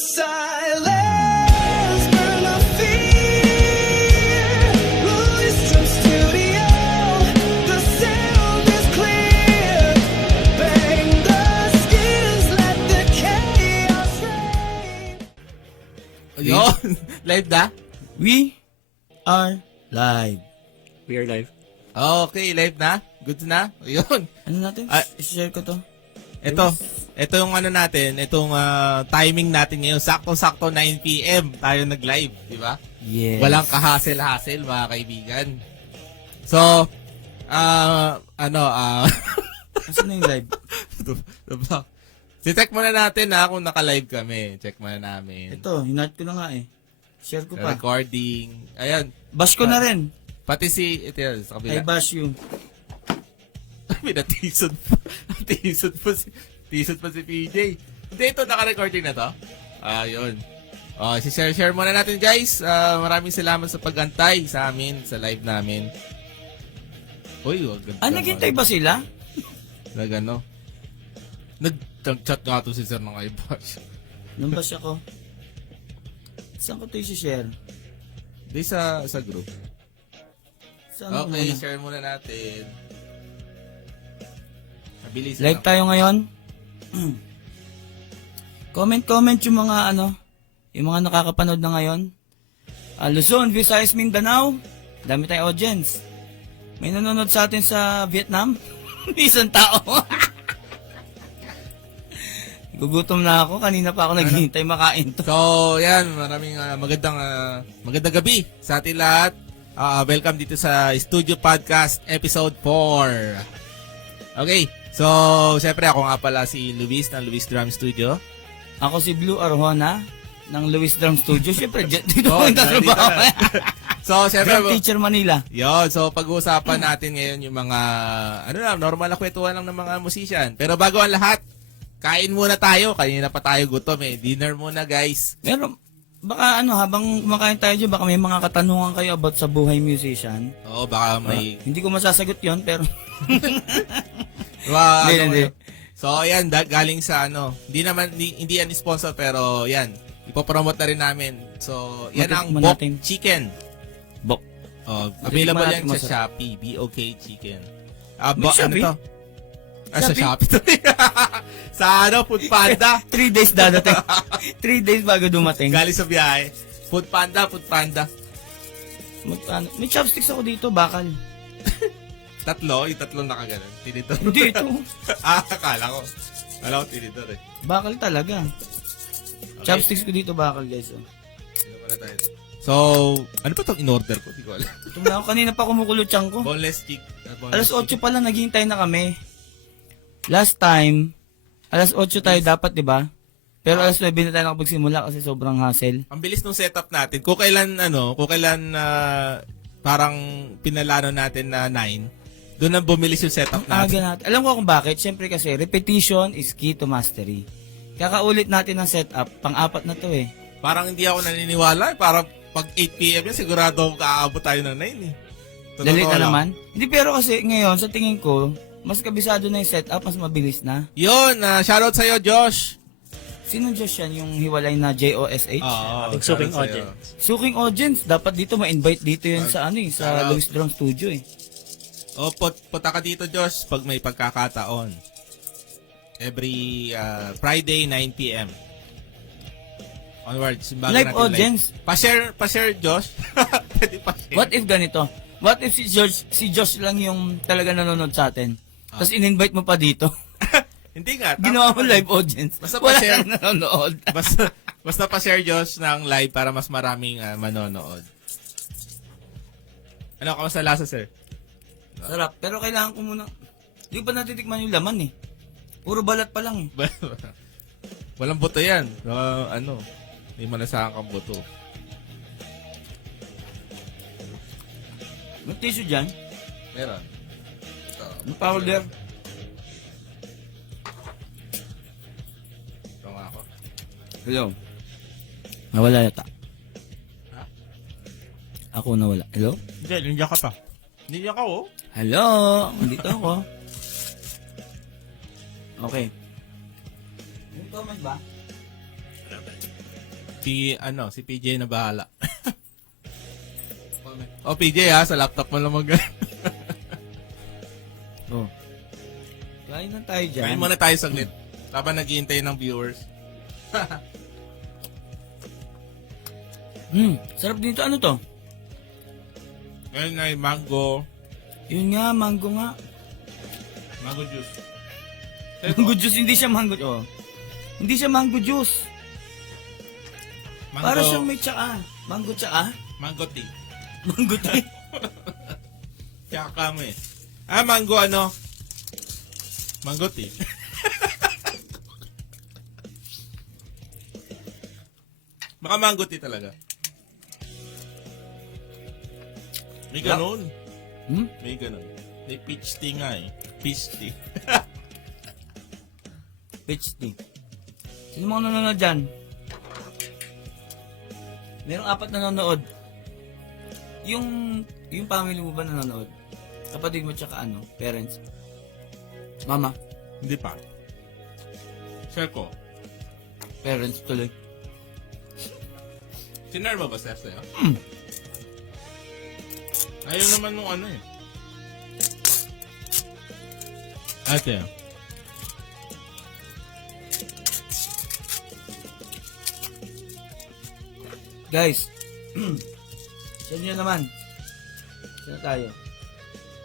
silence, burn the fear. Louis Drum Studio, the sound is clear. Bang the skills, let the chaos reign. Ayun, live na? We are live. We are live. Okay, live na? Good na? Ayun. Ano natin? I-share ko to. Ito yung ano natin, itong timing natin ngayon. Sakto-sakto 9 PM tayo nag-live, di ba? Yes. Walang kahasel-hasel, mga kaibigan. So, Asan na yung live? check muna natin kung naka-live kami. Check muna namin. Ito, hinat ko na nga eh. Share ko pa. Recording. Ayan. Bash ko na rin. Pati ito yun, sa kabila. I bash you. May natisod pa. Tisod pa si PJ. Hindi, ito, naka-recording na to. Ayun. Share muna natin, guys. Maraming salamat sa pag-antay sa amin, sa live namin. Uy, wag ganda. Naghintay ba sila? Nag-ano? Nag-chat nga to si Sir ng iBash. Nung bash ako. Saan ko ito i-share? Di sa group. Saan Okay, muna? share muna natin. Mabilis Live tayo ngayon. Comment yung mga yung mga nakakapanood na ngayon. Luzon, Visayas, Mindanao. Dami tayong audience. May nanonood sa atin sa Vietnam. Isang tao. Gugutom na ako. Kanina pa ako naghihintay makain to. So, yan, maraming magandang gabi sa atin lahat. Welcome dito sa Studio Podcast Episode 4. Okay, so, syempre ako nga pala si Luis ng Luis Drum Studio. Ako si Blue Arjona ng Luis Drum Studio. Siyempre, dito Oh, ang trabaho. So, syempre, Drum Teacher Manila. yun, so pag-uusapan natin ngayon yung mga, normal na kwentuhan lang ng mga musician. Pero bago ang lahat, kain muna tayo. Kanina pa tayo gutom eh. Dinner muna, guys. Pero, baka habang kumakain tayo dyan, baka may mga katanungan kayo about sa buhay musician. Oo, baka may... Hindi ko masasagot yon pero... Hindi. Hindi. So, ayan, galing sa hindi yan sponsor, pero yan, ipopromote na rin namin. So, yan ang Matikman Bok natin. Chicken. Bok. Available Matikman yan natin sa Shopee, BOK Chicken. May Shopee? Ano to? Sa Shopee. Sa Food Panda. 3 days dadating. 3 days bago dumating. Galing sa biyahe. Food Panda. May chopsticks ako dito, bakal. Yung tatlong nakaganon. Tinitor. Hindi, ito. Akala ko tinitor eh. Bakal talaga. Okay. Chopsticks ko dito, bakal guys. Sino pala tayo? So, ano pa itong in-order ko? Di ko alam. Ito na ako, kanina pa kumukulo tiyang ko. Boneless chick. Alas 8 pa lang, naghihintay na kami. Last time, alas 8 tayo dapat, di ba? Pero alas 9 na tayo nakapagsimula kasi sobrang hassle. Ang bilis ng setup natin. Kung kailan parang pinalano natin na 9, doon ang bumilis yung setup natin. Natin. Alam ko kung bakit. Siyempre kasi, repetition is key to mastery. Kakaulit natin ng setup, pang-apat na to eh. Parang hindi ako naniniwala. Parang pag 8 PM yan, sigurado kaabot tayo ng 9 eh. Dali na naman. Hindi, pero kasi ngayon, sa tingin ko, mas kabisado na yung setup, mas mabilis na. Yun, shoutout sa'yo, Josh. Sino Diyos yan, yung hiwalay na JOSH? Oo, Suking shoutout sa'yo. audience. Suking audience, dapat dito ma-invite dito yun sa Shoutout. Luis Drum Studio eh. O, punta ka dito, Josh, pag may pagkakataon. Every Friday, 9 PM. Onwards. bago Live natin audience. Pa-share, Josh. Pwede pa-share. What if ganito? What if si Josh lang yung talaga nanonood sa atin? Tapos in-invite mo pa dito. Hindi nga. Ginawa mo live audience. Basta Wala pa-share. nang nanonood. Basta pa-share, Josh, ng live para mas maraming manonood. Ano, kamusta lasa, sir? Sarap. Pero kailangan ko muna. Hindi ko pa natitikman yung laman eh. Puro balat pa lang eh. Walang buto yan. May malasahan kang buto. May tissue dyan. Meron. May powder. Ito nga ako. Hello. Nawala yata. Ha? Ako nawala. Hello? Hindi, nandiyan ka pa. Nandiyan ka, oh. Hello. Nandito ako. Okay. May comment ba? Si PJ na bahala. O PJ ha, sa laptop mo lang Oh. Kain na tayo dyan. Kain muna tayo saglit. Habang naghihintay ng viewers. Sarap dito. Ano to? Ngayon na yung mango. Yun nga, mango nga. Mango juice. Mango juice, hindi siya mango. Oh. Hindi siya mango juice. Mango, Para siyang may tsaka. Mango tsaka? mango tea. Mango tea. Tsaka mo eh. Mango ano? Mango tea. Baka mango tea talaga. May ganun. May ganun. May peach tea nga eh. Peach tea. Peach tea. Sino mga nanonood dyan? Merong 4 nanonood. Yung family mo ba nanonood? Kapatid mo tsaka parents? Mama? Hindi pa. Share ko. Parents tuloy. Sinare mo ba sir sa'yo? Ayaw naman nung ano eh. Ate. Guys, sa inyo naman. Saan tayo?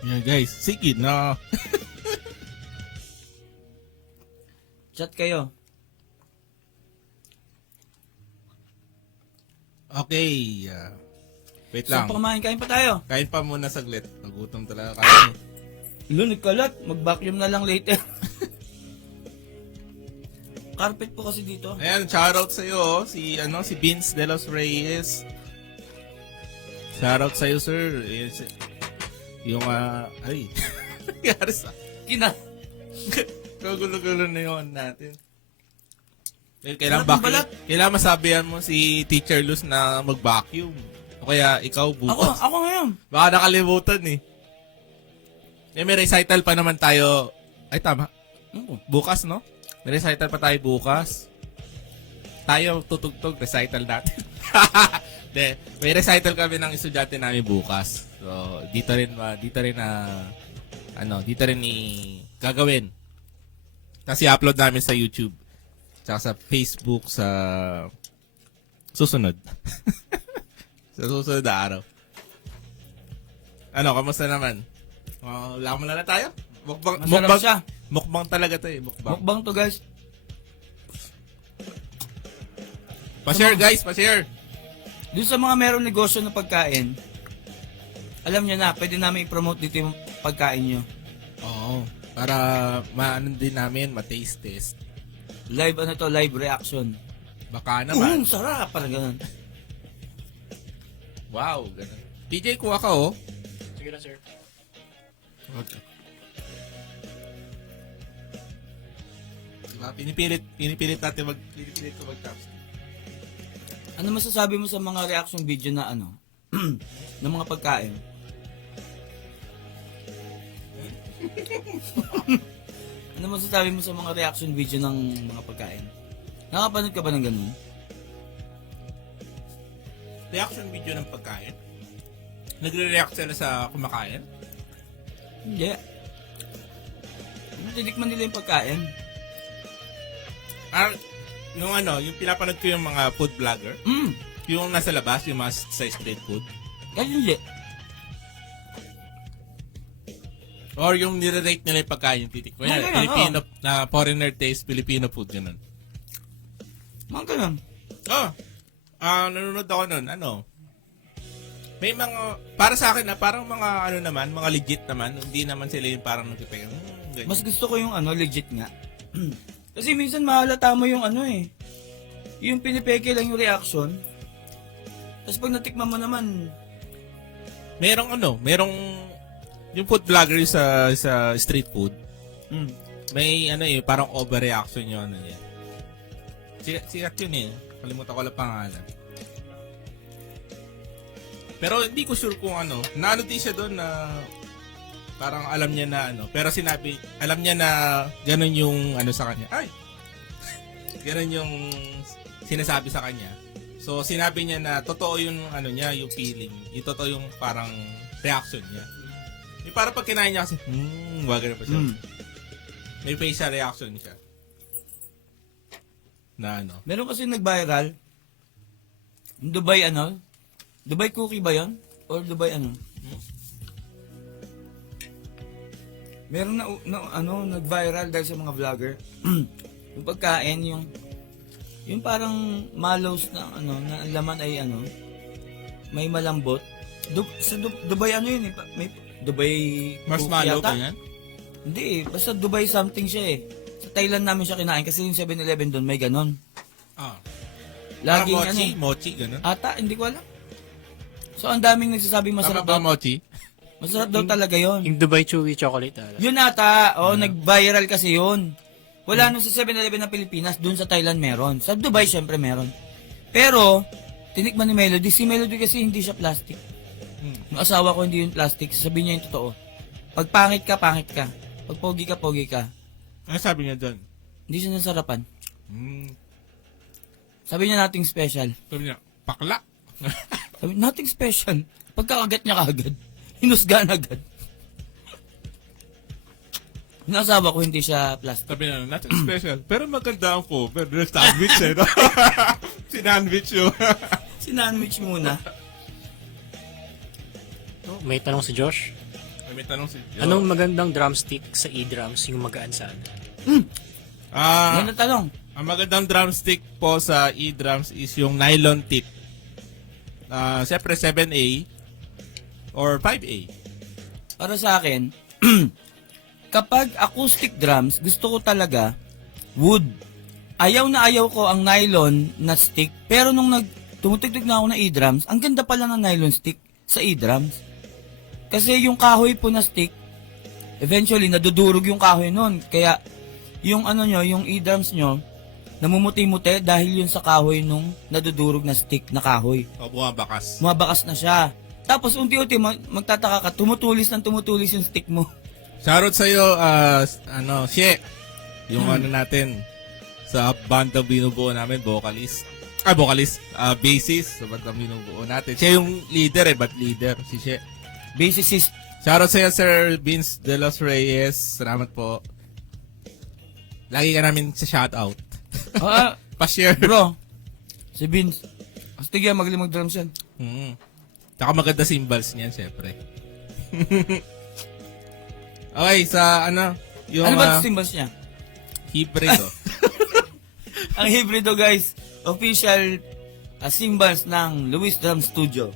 Yeah guys, sige na. Chat kayo. Okay. Wait Saan lang. pa kumain? Kain pa tayo. Kain pa muna saglit. Nagutom talaga kami. Lunod kalat. Mag-vacuum na lang later. Carpet po kasi dito. Ayan, shoutout sa'yo, si Vince de los Reyes. Shoutout sa'yo, sir. Yes. Yung, ay. Nangyari sa... Kagulo-gulo na yun natin. Kailangan masabihan mo si Teacher Luz na mag-vacuum. O kaya ikaw bukas. Ako ngayon. Baka nakalimutan eh. May recital pa naman tayo. Ay, tama. Bukas, no? May recital pa tayo bukas. Tayo tutugtog, recital natin. De, may recital kami ng estudyante namin bukas. So, dito rin gagawin. Kasi upload namin sa YouTube. Tsaka sa Facebook sa susunod. Sa susunod na araw. Kamusta naman? Wala mo na tayo? Masarap siya. Mukbang talaga to eh. Mukbang to guys. Pa-share guys, pa-share. Doon sa mga meron negosyo na pagkain, alam nyo na, pwede namin i-promote dito yung pagkain nyo. Oo. Para maano din namin, ma-taste test. Live live reaction. Baka naman. Sarap, parang ganun. Wow, ganun. PJ, kuha ka oh. Sige na, sir. Okay. Diba? Pinipilit natin pinipilit ko mag-taps. Ano masasabi mo sa mga reaction video na ng mga pagkain? Ano masasabi mo sa mga reaction video ng mga pagkain? Nakapanood ka ba ng ganun? Reaction video ng pagkain? Nagre-react sila sa kumakain? Hindi. Titikman nila yung pagkain. Yung pinapanood ko yung mga food vlogger, yung nasa labas, yung mga sa street food, Kasi hindi. or yung nire-rate nila yung pagkain, titik. Kaya, Mga ganun, Filipino, na foreigner taste, Filipino food, ganun. Mga ganun. Nanonood ako nun, may mga, para sa akin parang mga, mga legit naman, hindi naman sila yung parang nagtitay, ganyan. Mas gusto ko yung legit nga. Kasi minsan mahalata mo yung yung pinipeke lang yung reaction. Tapos pag natikman mo naman, merong yung food vlogger sa street food, may parang overreaction yung niya. Sikat yun eh. Kalimutan ko lang pangalan. Pero hindi ko sure kung naano din siya doon na parang alam niya na pero alam niya na ganun yung sa kanya. Ay! Ganun yung sinasabi sa kanya. So, sinabi niya na totoo yung ano niya, yung feeling. Yung totoo yung parang reaction niya. Yung parang pag kinain niya kasi, wag na pa siya. May facial reaction siya. Na ano. Meron kasi nag-viral. Yung Dubai ano? Dubai cookie ba yon? Or Dubai ano? Meron nag-viral dahil sa mga vlogger. Yung pagkain, yung parang malos na ano, na ang laman ay ano, may malambot. Dubai ano yun eh, may Dubai Marshmallow yata? ba yan? Hindi eh, basta Dubai something siya eh. Sa Thailand namin siya kinain kasi yung 7-Eleven doon may ganon. Ah. Laging Parang ano mochi, eh. mochi, gano'n. Ata, hindi ko alam. So ang daming nagsasabing Tama masarap ba daw. mochi? Masarap daw talaga yon. Yung Dubai Chewy Chocolate. Yun ata, nag-viral kasi yun. Wala nun sa 7-Eleven ng Pilipinas, dun sa Thailand meron. Sa Dubai, syempre meron. Pero, tinikman ni Melody. Si Melody kasi hindi siya plastic. Yung asawa ko hindi yung plastic. Sabihin niya yung totoo. Pag pangit ka, pangit ka. Pag pogi ka, pogi ka. Ano sabi niya doon? Hindi siya nasarapan. Hmm. Sabi niya nothing special. Sabi niya, pakla. Sabi, nothing special. Pagkakagat niya kaagad, hinusgan agad. Yung asawa ko hindi siya plastic. Sabi niya, nothing special. Pero maganda ang cover. Sandwich eh, no? Sinandwich yun. Sinandwich muna. Oh, may tanong si Josh. May tanong si Anong magandang drumstick sa e-drums yung magaan sana? Yan ang tanong. Ang magandang drumstick po sa e-drums is yung nylon tip. Siyempre 7A or 5A. Para sa akin, kapag acoustic drums, gusto ko talaga wood. Ayaw na ayaw ko ang nylon na stick. Pero nung tumutigtig na ako ng e-drums, ang ganda pala ng nylon stick sa e-drums. Kasi yung kahoy po na stick, eventually nadudurog yung kahoy nun. Kaya yung ano nyo, yung e-drums nyo, namumuti-muti dahil yun sa kahoy nung nadudurog na stick na kahoy. O bumabakas. Mabakas na siya. Tapos unti-unti magtataka ka, tumutulis yung stick mo. Shoutout sa'yo, She. Yung ano natin, sa bandang binubuo namin, vocalist. Bassist, sa bandang binubuo natin. Siya yung leader ba't leader? Si She. Bassist. Shoutout sa'yo, Sir Vince De Los Reyes. Salamat po. Lagi ka namin sa shoutout. Pa-share. Bro, si Vince. Astig yan, magaling mag-drums yan. Tsaka maganda cymbals niyan, syempre. Okay, sa yung Ano ba symbols niya? hybrido. Ang hybrido guys, official symbols ng Luis Drum Studio.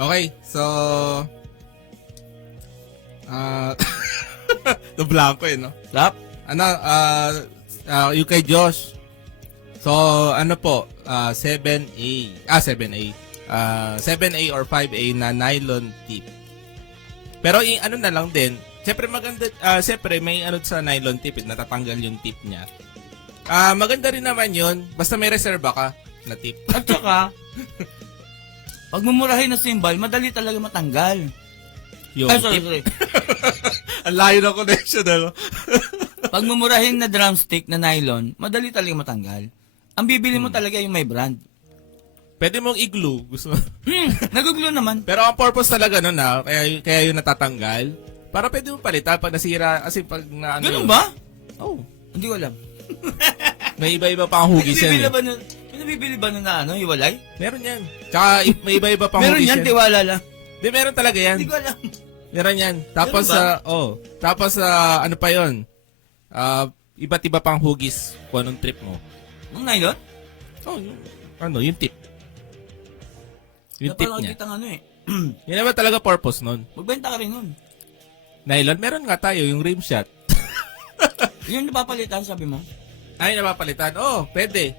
Okay, so the blanco no? Rap? Yung kay Josh. So, po, 7A. 7A. 7A or 5A na nylon tip. Pero na lang din, siyempre maganda, siyempre may sa nylon tip, natatanggal yung tip niya. Maganda rin naman yun, basta may reserva ka na tip. At saka, pag mumurahin na symbol, madali talaga matanggal. Yung Ay, sorry. Ang layo na connection, ano? Pag mumurahin na drumstick na nylon, madali talaga matanggal. Ang bibili mo talaga yung may brand. Pwede mong i-glue, gusto mo. Naguglo naman. Pero ang purpose talaga nun kaya yung natatanggal, para pwede mong palitan pag nasira, kasi pag na Ganun ba? Oh. Hindi ko alam. May iba-iba pa ang hugis yan eh. May nabibili ba nun na hiwalay? Meron yan. Tsaka may iba-iba pang Meron hugis yan, tiwala lang. Di, meron talaga yan. Hindi ko alam. Meron yan. Tapos, tapos, ano pa yun? Iba't iba pang hugis kung anong trip mo. Ang nylon? Oh, yung tip. Yung tip niya. Kita ng Yun naman talaga purpose nun. Magbenta ka rin nun. Nylon, meron nga tayo, yung rim shot. Yung napapalitan, sabi mo? Ay, napapalitan. Oh, pwede.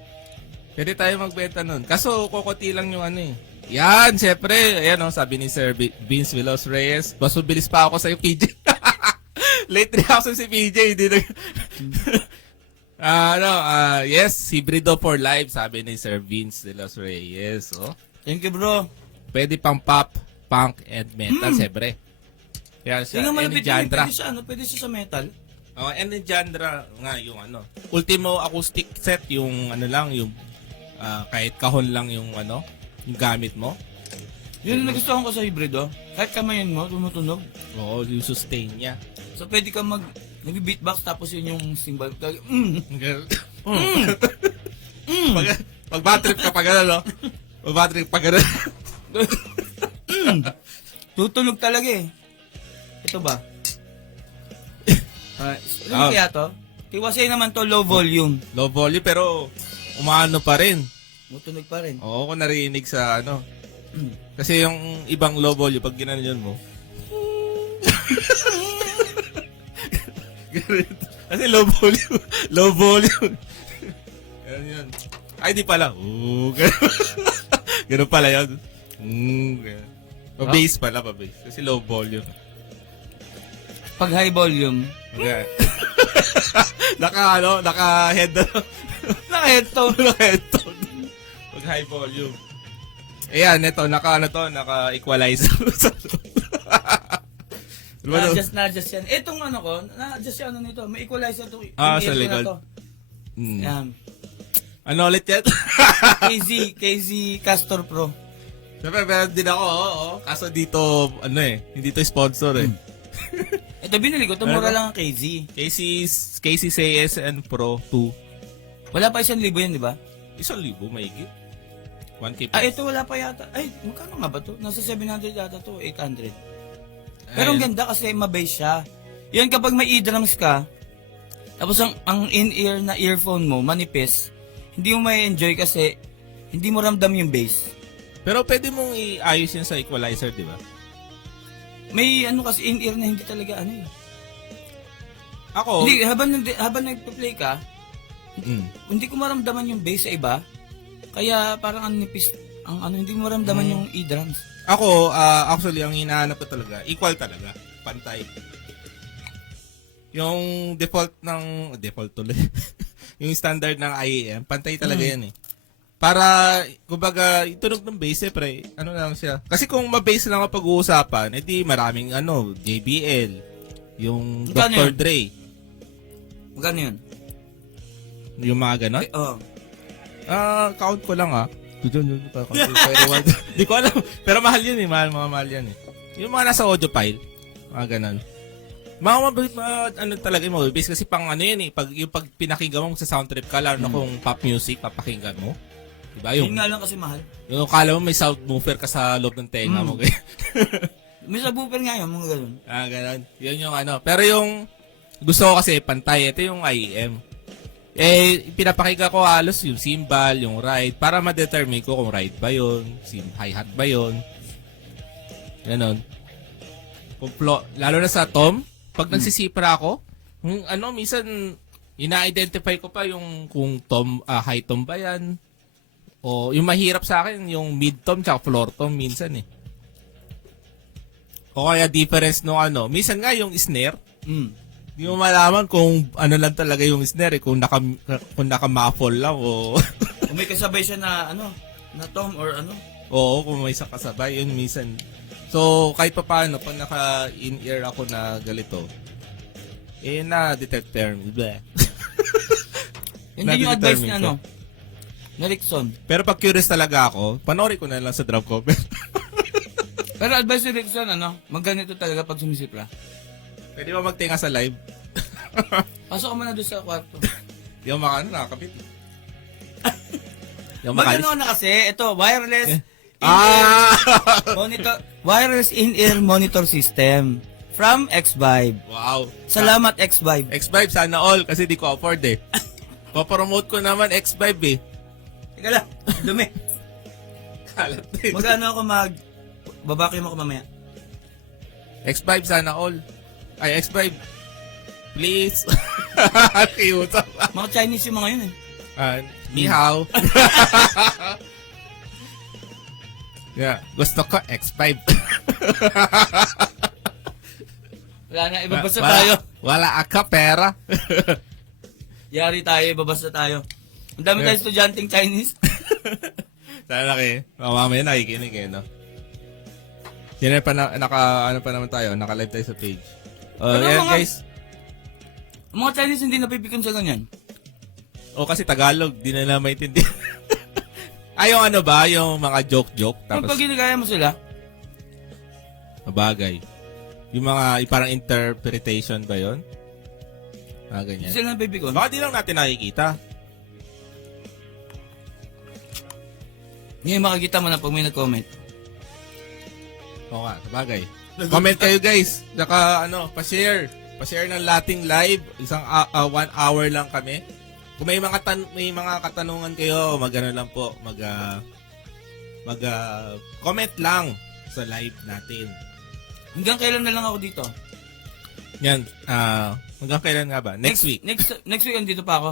Pwede tayo magbenta nun. Kaso, kukunti lang yung Yan, syempre. Ayan sabi ni Sir Vince De Los Reyes. Mas mabilis pa ako sa'yo, PJ. Late reaction si PJ. Hindi na... yes, hybrido for life, sabi ni Sir Vince De Los Reyes. Oh. Thank you, bro. Pwede pang pop, punk, and metal, syempre. Kaya siya, Tingnan mo any malapit yun, genre. pwede siya sa metal. And genre nga yung ano. Ultimo acoustic set yung ano lang yung kahit kahon lang yung ano, yung gamit mo. Yun ang nagustuhan ko sa hybrid, oh. Kahit kamayan mo, tumutunog. Oo, yung sustain niya. So, pwede ka nag-beatbox tapos yun yung symbol. Pag bad trip ka pag ano, no? Pag bad trip pag ano. Tutunog talaga eh. Ito ba? Ano kaya to? Tiwasay naman to, low volume. Low volume pero umaano pa rin. Tutunog pa rin. Oo, ko narinig sa ano. Kasi yung ibang low volume, pag ginanyan mo. Kasi low volume. Low volume. Ganun yun. Ay, di pala. Ganun. Ganun pala yun. Ganun. Pa-bass pala, pa-bass. Kasi low volume. Pag high volume, Okay. Naka-head na. naka-headphone. Naka-headphone. Pag high volume. Ayan, ito, naka-equalizer. Na-adjust yan. Itong ano ko, na-adjust yung ano nito. May equalizer to. Ah, yung sa ear ko na likod. to. Yan. Ano ulit yan? KZ Castor Pro. Siyempre, meron din ako, oo. Kaso dito, ano hindi to sponsor Ito binili ko, tumura lang ang KZ. KC CSN Pro 2. Wala pa 1,000 yan, di ba? 1,000 mahigit. 1K Ah, plus. ito wala pa yata. Ay, magkano nga ba to? Nasa 700 yata to, 800. Pero ang ganda kasi ma-bass siya. Yan kapag may e-drums ka, tapos ang in-ear na earphone mo, manipis, hindi mo may enjoy kasi hindi mo ramdam yung bass. Pero pwede mong iayos yan sa equalizer, di ba? May ano kasi in-ear na hindi talaga ano eh. Ako, Hindi, habang nagpa-play ka, hindi ko maramdaman yung bass sa iba. Kaya parang ang nipis, hindi mo maramdaman yung e-drums. Ako, actually, ang hinahanap ko talaga, equal talaga. Pantay. Yung default tuloy. Yung standard ng IAM, pantay talaga yan eh. Para, kumbaga, tunog ng bass, pre, ano lang siya. Kasi kung ma-bass lang ang pag-uusapan, edi maraming JBL, yung Magkano Dr. yun? Dre, Magkano yun? yung mga ganon. Oo. Count ko lang Di ko alam. Pero mahal yun eh. Mahal yan eh. Yung mga nasa audio file. Mga ganon. Ano talaga yung bass kasi pang ano yan eh. Pag pinakinggan mo sa sound trip ka, lalo na kung pop music, papakinggan mo. Diba? Yun nga lang kasi mahal. Yung kala mo may subwoofer ka sa loob ng tenga mo. May subwoofer nga yun, mga ganun. Ganon. Yun yung ano. Pero yung gusto ko kasi pantay. Ito yung IEM. Pinapakinggan ko halos yung cymbal, yung ride, para ma-determine ko kung ride ba yun, hi-hat ba yun. Ganon. Lalo na sa tom, pag nagsisipra ako, minsan, ina-identify ko pa yung kung tom, high tom ba yan, o yung mahirap sa akin, yung mid tom tsaka floor tom minsan eh. O kaya difference no minsan nga yung snare, di mo malaman kung ano lang talaga yung snare, kung naka-muffle lang o Kung may kasabay siya na na tom or ano. oo, kung may isang kasabay, yun minsan. So, kahit pa paano, pag naka-in-ear ako na galito, na-detect term. Bleh. Hindi yung advice niya, na Rickson. Pero pag curious talaga ako, panoorin ko na lang sa drum cover. Pero advice ni Rickson, magganito talaga pag sumisipra. Pwede ba magtinga sa live? Pasok ka muna doon sa kwarto. Di ako nakakapit. Di ako Magano na kasi, ito, wireless wireless in-ear monitor system from X-Vibe. Wow. Salamat X-Vibe. X-Vibe, sana all, kasi di ko afford eh. Papromote ko naman X-Vibe eh. Teka lang, dumi. Kalat eh. Magano ako babakim ako mamaya. X-Vibe, sana all. Ay, X-Vibe. Please. Cute. Mga Chinese yung mga yun eh. Ni hao. Yeah, gusto ko X5. Wala na, ibabasa tayo. Wala aka pera. Yari tayo, ibabasa tayo. Ang dami tayo estudyanteng Chinese. Sana mamaya nakikinig no? Sino pa ano pa naman tayo, naka-live tayo sa page. Ano Yan mga- guys. Ang mga Chinese hindi napipikon sa ganyan. O kasi Tagalog, di na maintindihan. Ay, yung ano ba? Yung mga joke-joke. Tapos, Tapos, pag ginagaya mo sila, mabagay. Yung mga, parang interpretation ba yon? hindi Ganyan. sila napipikon. Baka di lang natin nakikita. Ngayon makikita mo na pag may nag-comment. Oo nga, sabagay. Comment kayo guys. Saka pa-share. Pa-share ng lating live. Isang 1 hour lang kami. Kung may mga katanungan kayo, lang po, comment lang sa live natin. Hanggang kailan na lang ako dito? Yan, hanggang kailan nga ba? Next week. Next week andito pa ako.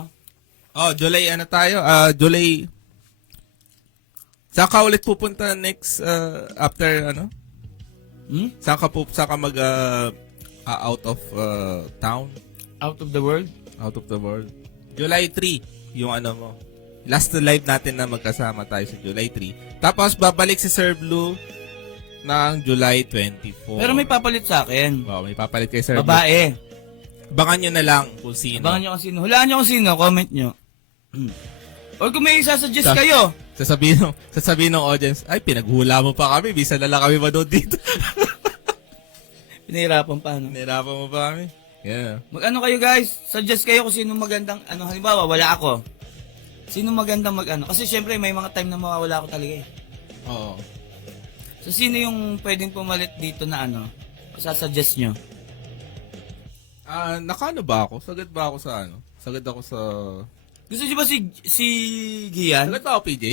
Oh, July tayo? July. Saka ulit pupunta next after Saka mag out of town, Out of the world? out of the world. July 3 yung mo. Last live natin na magkasama tayo sa July 3. Tapos babalik si Sir Blue ng July 24. Pero may papalit sa akin. Oh, may papalit kay Sir Blue. Babae. Abangan nyo na lang kung sino. Abangan nyo kung sino. Hulaan nyo kung sino. Comment nyo. Or kung may isasuggest kayo. Sasabihin ng audience, ay, pinaghula mo pa kami. Bisa na lang kami manood dito. Pinahirapan pa, no? Nahirapan mo pa kami. Yeah. Mag-ano kayo, guys? Suggest kayo kung sino magandang, halimbawa, wala ako. Sino magandang mag-ano? Kasi syempre, may mga time na mawawala ako talaga eh. Oo. So, sino yung pwedeng pumalit dito na sasuggest nyo? Nakano ba ako? Sagad ba ako sa Sagad ako sa... Gusto nyo ba si Gian? Sagad ba ako, PJ?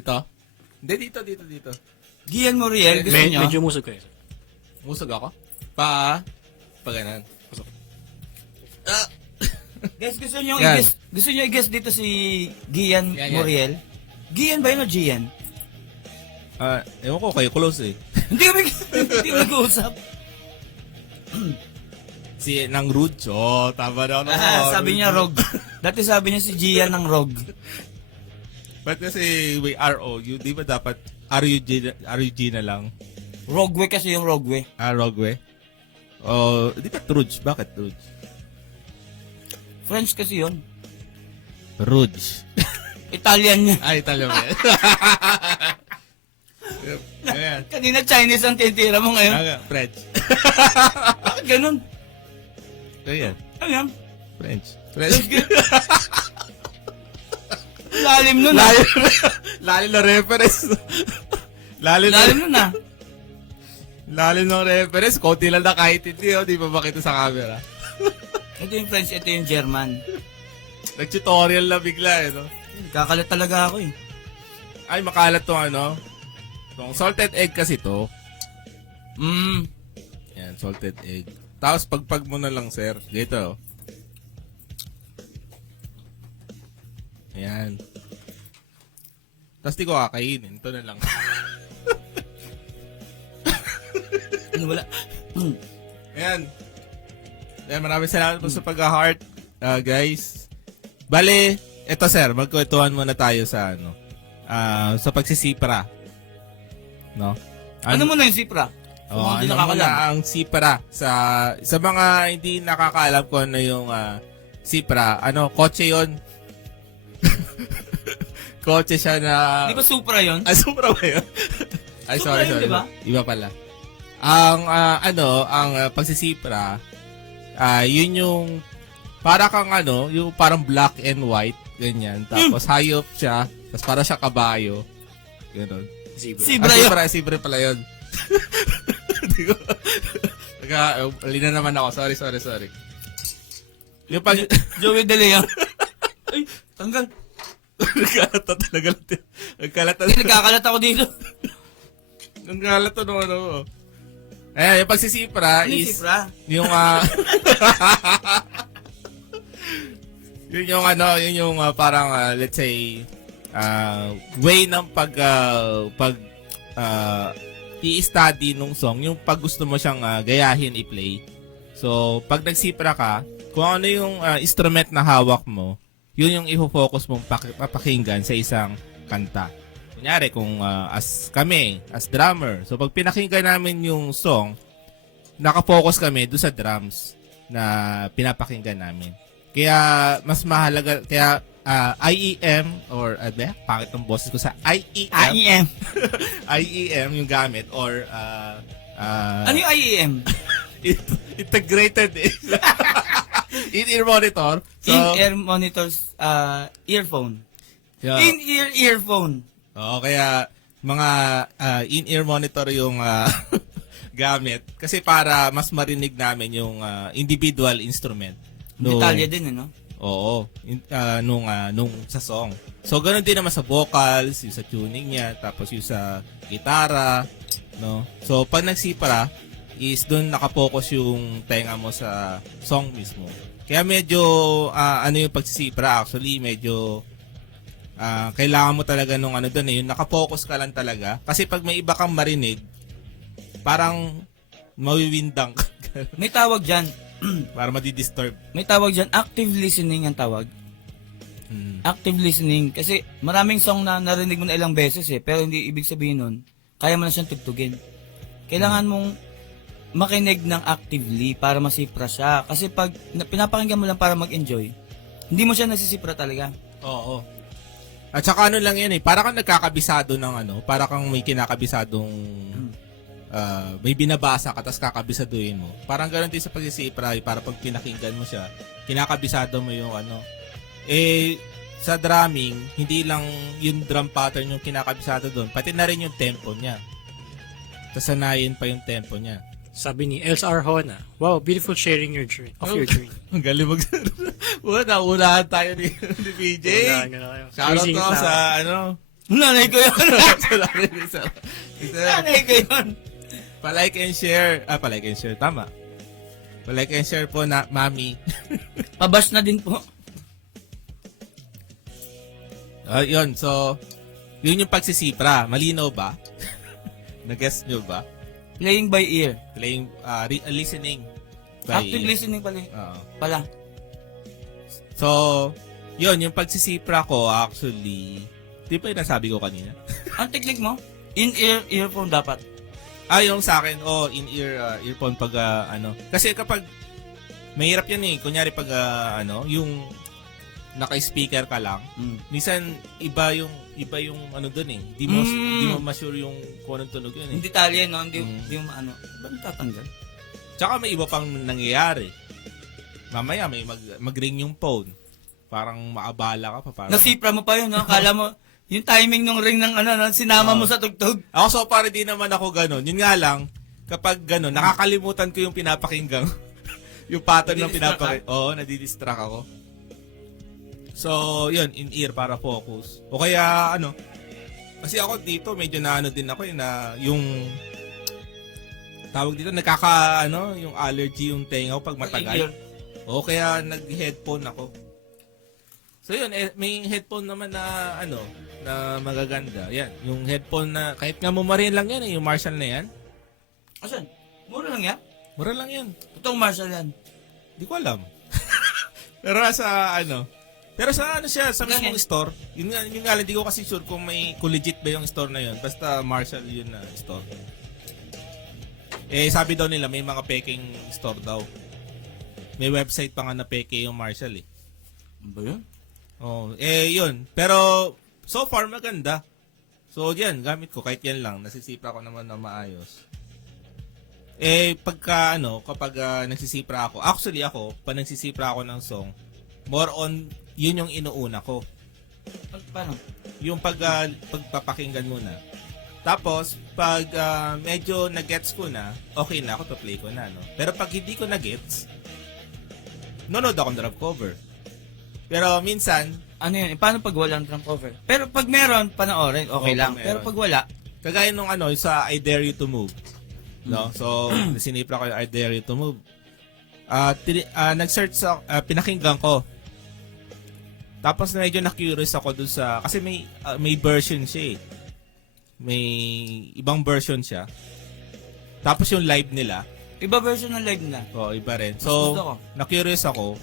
Ito? Hindi, dito. Gian Moriel, gusto nyo? Medyo musog kayo. Musog ako? Pa ganan. Guys, gusto nyo Yan. i-guess dito si Gian Yan. Moriel? Gian ba yun o Gian? Ewan ko, kayo close eh. Hindi kami nag-uusap. Si Nang Rude. Oh, tama na ako. Sabi niya Rog. Dati sabi niya si Gian ng Rog. Ba't kasi may R-O-U? Di ba dapat R-U-G na lang? Rogwe kasi yung Rogwe. Rogwe? Oh, di ba Truge? Bakit Truge? French kasi yun. Rouge. Italian niya. Italian ba yan? Ayan. Kanina Chinese ang titira mo ngayon. French. Bakit ganun? Ayan. Ano yan? French. Lalim nun Lalim na reference. Lalim nun Lalim ng reference. Konti lang na kahit hindi. Di ba makita sa camera? Ito yung French, ito yung German. Nag-tutorial na bigla eh. No? Kakalat talaga ako eh. Ay, makalat tong Tong salted egg kasi to. Yan, salted egg. Tapos pagpag mo na lang, sir. Dito. Ayan. Tapos di ko kakainin. Ito na lang. Wala. Ayan. Ayan, maraming salamat po sa pag-heart, guys. Bale, eto sir, magkwentuhan muna tayo sa sa pagsisipra. No? Ano mo na yung Sipra? Ano muna ang sipra sa mga hindi nakakaalam ko ano yung sipra, kotse 'yon. Kotse siya na Di ba Supra yun? Supra ba 'yun? Ay Supra sorry. yun, di ba? Iba pala. Ang pagsisipra, yun yung para kang yung parang black and white ganyan. Tapos hayop siya, tapos para siya kabayo. Ganun. Zebra. Sibra yun. Sibra pala yun. Hindi ko. Alina naman ako. Sorry. Yung pag... Joey De Leon. Ay, tanggal. Nagkalat na talaga. Nagkakalat ako dito. Nagkalat na naman. Ayan, yung pagsisipra Ano yung is... Sipra? Yung... yun yung parang, let's say, way ng i-study nung song, yung pag gusto mo siyang gayahin, i-play. So, pag nagsipra ka, kung ano yung instrument na hawak mo, yun yung i-focus mong papakinggan sa isang kanta. Kunyari, kung as drummer, so pag pinakinggan namin yung song, nakafocus kami doon sa drums. na pinapakinggan namin. Kaya mas mahalaga, kaya IEM or pangit ng boses ko sa IEM. IEM. IEM yung gamit or Ano yung IEM? integrated in-ear monitor. So, In-ear monitors, earphone. yeah. In-ear earphone. Oo, kaya mga in-ear monitor yung gamit kasi para mas marinig namin yung individual instrument. Detalye din, ano? Oo, nung sa song. So ganoon din naman sa vocals, yung sa tuning niya, tapos yung sa gitara, no. So pag nagsipra is doon nakapokus yung tenga mo sa song mismo. Kaya medyo ano yung pagsisipra actually medyo kailangan mo talaga nung ano doon yung nakapokus ka lang talaga. Kasi pag may iba kang marinig, parang mawiwindang ka. May tawag dyan. Para madi-disturb. May tawag dyan. Active listening ang tawag. Active listening. Kasi maraming song na narinig mo na ilang beses pero hindi ibig sabihin nun, kaya mo na siyang tugtugin. Kailangan mong makinig ng actively para masipra siya. Kasi pag pinapakinggan mo lang para mag-enjoy, hindi mo siya nasisipra talaga. Oo. At saka ano lang yan para kang nagkakabisado ng para kang may kinakabisadong may binabasa ka tapos kakabisaduhin mo. Parang ganoon din sa pagsisipra, para pag pinakinggan mo siya, kinakabisado mo yung sa drumming, hindi lang yung drum pattern yung kinakabisado doon, pati na rin yung tempo niya. Sasanayin pa yung tempo niya. Sabi ni Els Arjona, wow, beautiful sharing your journey. Of your journey. Ang galing naunahan tayo ni PJ. Unahan ka na kayo. Shoutout Crazy ko na. sa Nanay ko yun. sa Nanay ko yun. palike and share. Palike and share. Tama. Palike and share po na, mami. Pabash na din po. Yun. So, yun yung pagsisipra. Malinaw ba? Nag-guess nyo ba? Playing by ear. Playing, listening. By Active ear. listening pala. Oo. Pala. So, yun, yung pagsisipra ko, actually, di ba yung nasabi ko kanina? Ang technique mo, in-ear earphone dapat. Yung sa akin, earphone pag, Kasi kapag, mahirap yan kunyari pag, yung naka-speaker ka lang, minsan, iba yung doon Di mo ma-sure yung kung anong tunog yun Hindi detalye, no? Hindi mo ba't tatanggal? Tsaka may iba pang nangyayari. Mamaya, may mag-ring yung phone. Parang maabala ka pa. Parang... Nasipra mo pa yun, no? Kala mo, yung timing ng ring ng sinama mo sa tugtog. Ako, so parang di naman ako ganun. Yun nga lang, kapag ganun, nakakalimutan ko yung pinapakinggan. Yung pattern ng pinapakinggan. Oo, nadidistract ako. So, yun, in-ear para focus. O kaya, kasi ako dito, medyo din ako na yung, tawag dito, yung allergy yung tenga ko pag matagal. O kaya nag-headphone ako. So yun, may headphone naman na na magaganda. Yan, yung headphone na kahit nga mumarin lang yan yung Marshall na yan. Asan? Mura lang yan? Mura lang yan. Totoong Marshall yan. Di ko alam. Pero sa siya, sa mismong store. Yun nga lang, di ko kasi sure kung legit ba yung store na yun. Basta Marshall yun na store. Sabi daw nila may mga peking store daw. May website pa nga na peke yung Marshall Ano ba yun? Oh, yun. Pero, so far, maganda. So, yan, gamit ko. Kahit yan lang. Nasisipra ko naman na maayos. Kapag nagsisipra ako, actually ako, pag nagsisipra ako ng song, more on, yun yung inuuna ko. Paano? Yung pagpapakinggan muna. Tapos, pag medyo na-gets ko na, okay na ako, to-play ko na, no? Pero pag hindi ko na-gets, nonood ako ng drum cover. Pero minsan, Ano yun? Paano pag walang drum cover? Pero pag meron, panoorin, okay lang. meron. Pero pag wala, kagaya nung sa I Dare You to Move. No? So, sinipra ko yung I Dare You to Move. Nag-search sa, pinakinggan ko. Tapos medyo na-curious ako dun sa, kasi may version siya May ibang version siya. Tapos yung live nila. iba version ng live nila. Iba rin. Mas So, gusto ko. na-curious ako.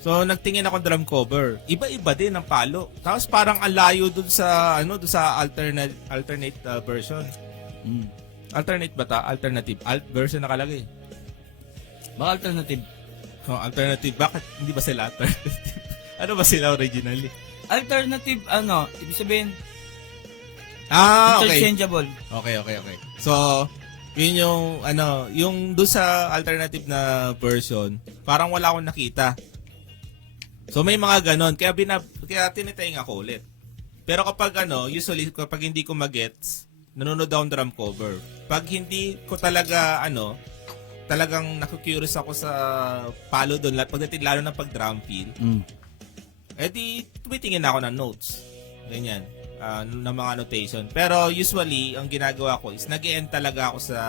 So, nagtingin ako drum cover. Iba-iba din ang palo. Tapos parang ang layo dun sa, dun sa alternate version. Alternate ba ta? Alternative. Alt version nakalagay. Baka alternative. Oh, alternative. Bakit hindi ba sila alternative? Ano ba sila originally? Alternative, ibig sabihin, Ah, okay. interchangeable. Okay. So, yun yung, yung doon sa alternative na version, parang wala akong nakita. So, may mga ganon. Kaya tinitayang ako ulit. Pero kapag usually, kapag hindi ko magets, nanonood ako ng drum cover. Pag hindi ko talaga, talagang naku-curious ako sa palo doon, pagdating lalo ng pag-drum fill, di tumitingin ako ng notes. Ganyan. Ng mga annotation. Pero usually, ang ginagawa ko is nag-e-end talaga ako sa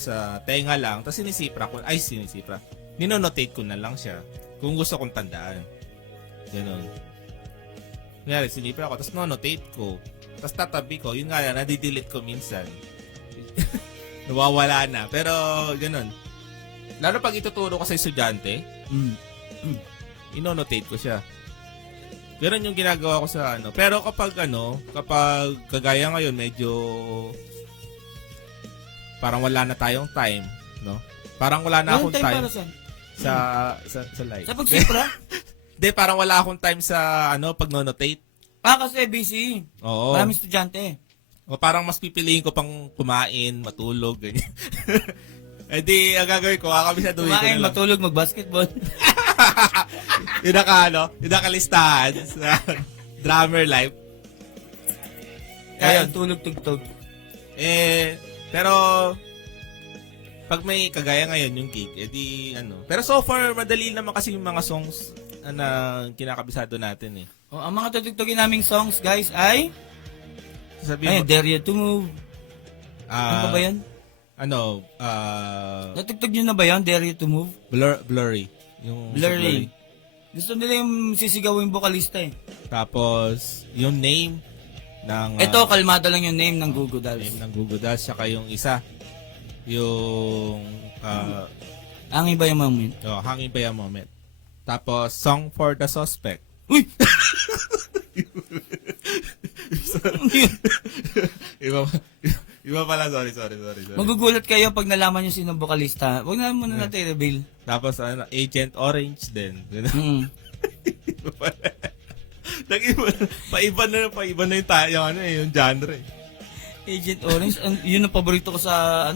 sa tenga lang. Tapos sinisipra. Ninonotate ko na lang siya kung gusto kong tandaan. Ganon. Ngayon, sinipra ako. Tapos nonotate ko. Tapos tatabi ko. Yun nga yan, nadidelete ko minsan. Nawawala na. Pero, ganon. Lalo pag ituturo ko sa estudyante, inonotate ko siya. Ganun yung ginagawa ko sa Pero kapag kagaya ngayon, medyo parang wala na tayong time, no? Parang wala na akong Walang time para saan? sa live. Sa pagsipra? Hindi, parang wala akong time sa pag nonotate. Kasi busy. Oo. Maraming estudyante. O parang mas pipiliin ko pang kumain, matulog, ganyan. Eh di, ang gagawin ko, kakabisaduhin ko na Kumain, lang. matulog, mag-basketball. Yung nakalistahan sa drummer life. Kaya Ayun. tulog, tugtog. Pero pag may kagaya ngayon yung gig, Pero so far, madali naman kasi yung mga songs na kinakabisado natin eh. Ang mga tutugtugin naming songs, guys, ay Sabihin mo, Dare You to Move. Ano ba yan? Natugtog nyo na ba yan? Dare You to Move? Blurry. Yung Blurry. Gusto nila yung sisigaw yung vocalista eh. Tapos, yung name ng... Ito, kalmado lang yung name ng Google Dolls. name ng Google Dolls, saka yung isa, yung... Ang iba yung moment. Hangin ba yung moment. Tapos, Song for the Suspect. Uy! Iba pala, sorry. Magugulat kayo pag nalaman nyo sino vocalista. Huwag na muna natin i-reveal. Tapos, Agent Orange din. Iba pala. Paiba na yung tayo, yung genre. Agent Orange, yun ang paborito ko sa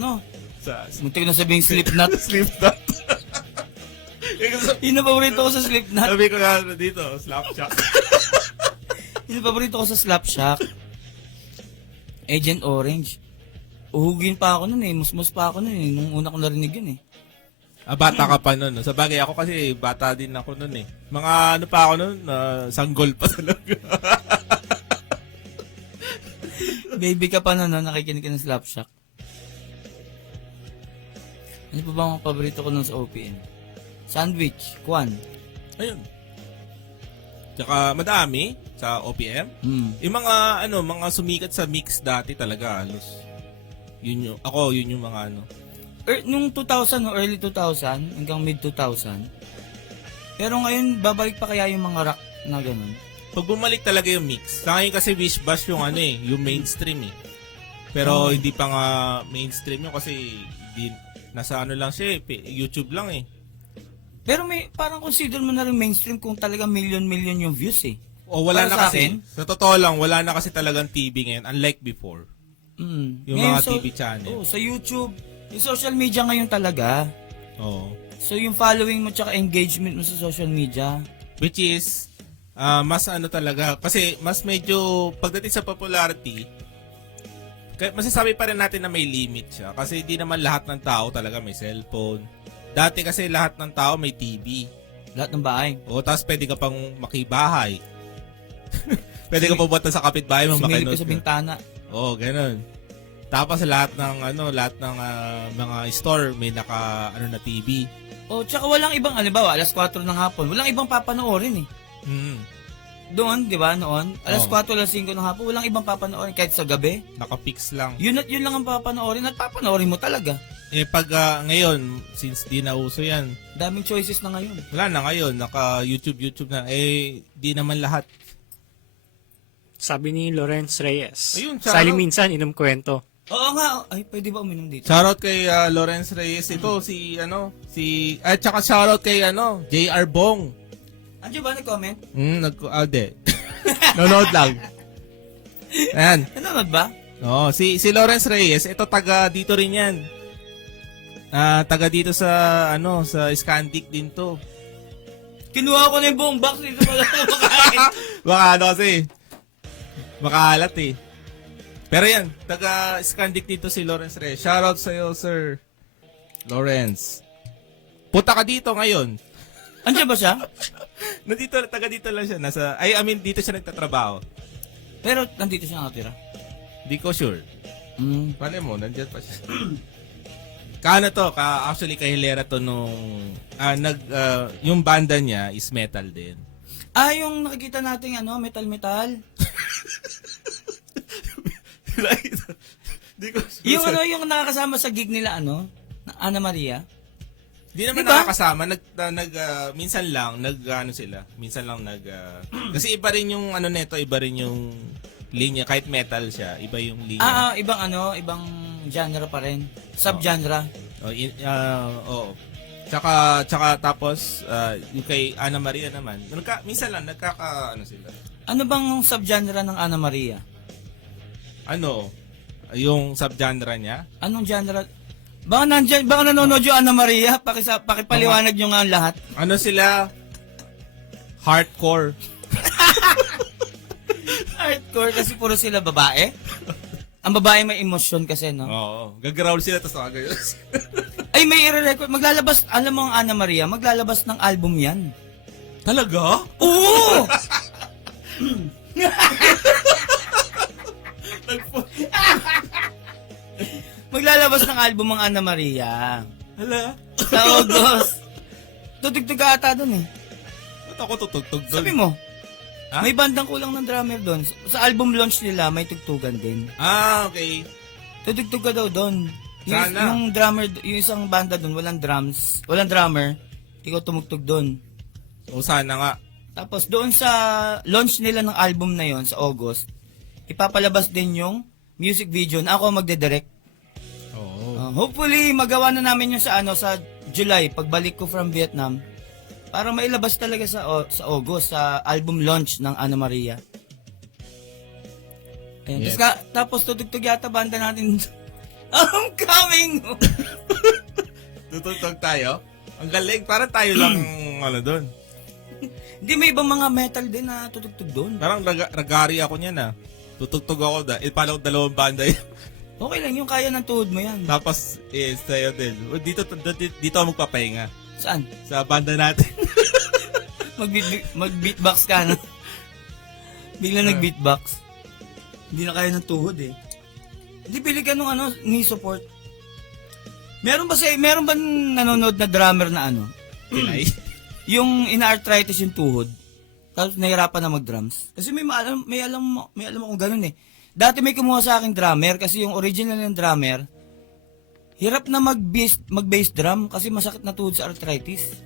Sa muntik na sabihing Slipknot. Slipknot. Yun ang paborito ko sa Slipknot. Sabi ko nga dito, Slapshot. Yun ang paborito ko sa Slapshack. Agent Orange. Uhugin pa ako nun eh. Musmus pa ako nun eh. Nung una ko narinig yun eh. Bata ka pa nun. No? Sa bagay ako kasi bata din ako nun eh. Mga pa ako nun, sanggol pa talaga. Baby ka pa nun, no? Nakikinig ka ng Slapshack. Ano pa ba ang paborito ko nun sa OPM? Sandwich, Kwan. Ayun. Tsaka madami sa OPM. Yung mga sumikat sa mix dati talaga halos. Yun yung mga Nung 2000 o early 2000 hanggang mid 2000. Pero ngayon babalik pa kaya yung mga rock na ganun. Pag bumalik talaga yung mix. Sa ngayon kasi Wish Bash yung yung mainstream eh. Pero hindi pa nga mainstream yun kasi nasa lang siya eh, YouTube lang eh. Pero may parang consider mo na rin mainstream kung talaga million yung views eh. O wala Para na sa kasi. akin? Sa totoo lang, wala na kasi talagang TV ngayon unlike before. Yung Ngayon, mga TV channel. Sa YouTube, yung social media ngayon talaga. Oo. So yung following mo tsaka engagement mo sa social media. Which is, mas talaga, kasi mas medyo, pagdating sa popularity, masasabi pa rin natin na may limit siya. Kasi hindi naman lahat ng tao talaga may cellphone. Dati kasi lahat ng tao may TV. Lahat ng bahay. O, tapos pwede ka pang makibahay. Pwede ka pumunta sa kapitbahay mo, Sumilip makinood ka sa bintana. Oo, ganun. Tapos lahat ng mga store may na TV. Tsaka walang ibang, halimbawa, alas 4 ng hapon, walang ibang papanoorin eh. Doon, di ba, noon, alas 4, alas 5 ng hapon, walang ibang papanoorin kahit sa gabi. Naka-fix lang. Yun at yun lang ang papanoorin at papanoorin mo talaga. Pag ngayon, since di na uso yan, Daming choices na ngayon. wala na ngayon, naka-YouTube na. Di naman lahat. Sabi ni Lawrence Reyes. Ayun, Sali minsan, inom kwento. Oo nga. Ay, pwede ba uminom dito? Shoutout kay Lawrence Reyes. Ito, at saka shoutout kay JR Bong. Andiyo ba nag-comment? Di. Nanonood lang. Ayan. Nanonood ba? Oo, si Lawrence Reyes, ito taga dito rin yan. Taga dito sa Scandic din to. Kinuha ko na yung buong box dito pala kumakain. Baka kasi. Makahalat eh. Pero yan, taga Scandic dito si Lawrence Reyes. Shoutout sa'yo, Sir Lawrence. Punta ka dito ngayon. Andiyo ba siya? Taga dito lang siya. Dito siya nagtatrabaho. Pero nandito siya nakatira. Di ko sure. Mm. Paano mo, nandyan pa siya. Actually kay Hilera to yung banda niya is metal din. Yung nakikita nating metal. Di ko sure. Yung nakakasama sa gig nila na Ana Maria. Di naman Diba? nakakasama, minsan lang kasi iba rin yung neto, iba rin yung linya, kahit metal siya, iba yung linya. Ibang genre pa rin. Sub-genre. Oo. Tsaka tapos yung kay Ana Maria naman, minsan lang sila. Ano bang sub-genre ng Ana Maria? Yung subgenre niya? Anong genre? Baka nanonood yung Ana Maria, pakipaliwanag nyo nga ang lahat. Sila? Hardcore. Hardcore kasi puro sila babae. Ang babae may emosyon kasi, no? Oo. Gagrawl sila tapos nakagayon. Ay, may i-record. Maglalabas, alam mo ang Ana Maria, maglalabas ng album yan. Talaga? Oo! Maglalabas ng album ang Ana Maria. Hala? Sa August. Tutugtog ka ata dun eh. Ba't ako tutugtog doon? Sabi mo, Ha? may bandang kulang ng drummer doon. Sa album launch nila, may tugtugan din. Okay. Tutugtog ka daw doon. Sana. Yung drummer, yung isang banda doon, walang drums, walang drummer, ikaw tumugtog doon. O sana nga. Tapos doon sa launch nila ng album na yon sa August, ipapalabas din yung music video na ako magde-direct. Oo. Hopefully magawa na namin yung sa July pagbalik ko from Vietnam para mailabas talaga sa August sa album launch ng Ana Maria. Ayun. Yes. Tapos tutugtog yata banda natin. I'm coming. Tutugtog tayo? Ang galing. Parang tayo lang doon. Hindi, may ibang mga metal din na tutugtog doon. Parang ragari ako niyan Tutugtog ako pala dalawang banda yun. Okay lang, yung kaya ng tuhod mo yan. Tapos, sa'yo din. Dito ako magpapahinga. Saan? Sa banda natin. Mag-beatbox ka, no? Bigla nag-beatbox. Hindi na kaya ng tuhod, eh. Hindi, pili ka nung knee support. Meron ba nanonood na drummer na Pilay. yung ina-arthritis yung tuhod, tapos nahirapan na mag-drums? Kasi may alam akong ganun, eh. Dati may kumuha sa akin drummer, kasi yung original ng drummer, hirap na mag-bass drum kasi masakit na tuhod sa arthritis.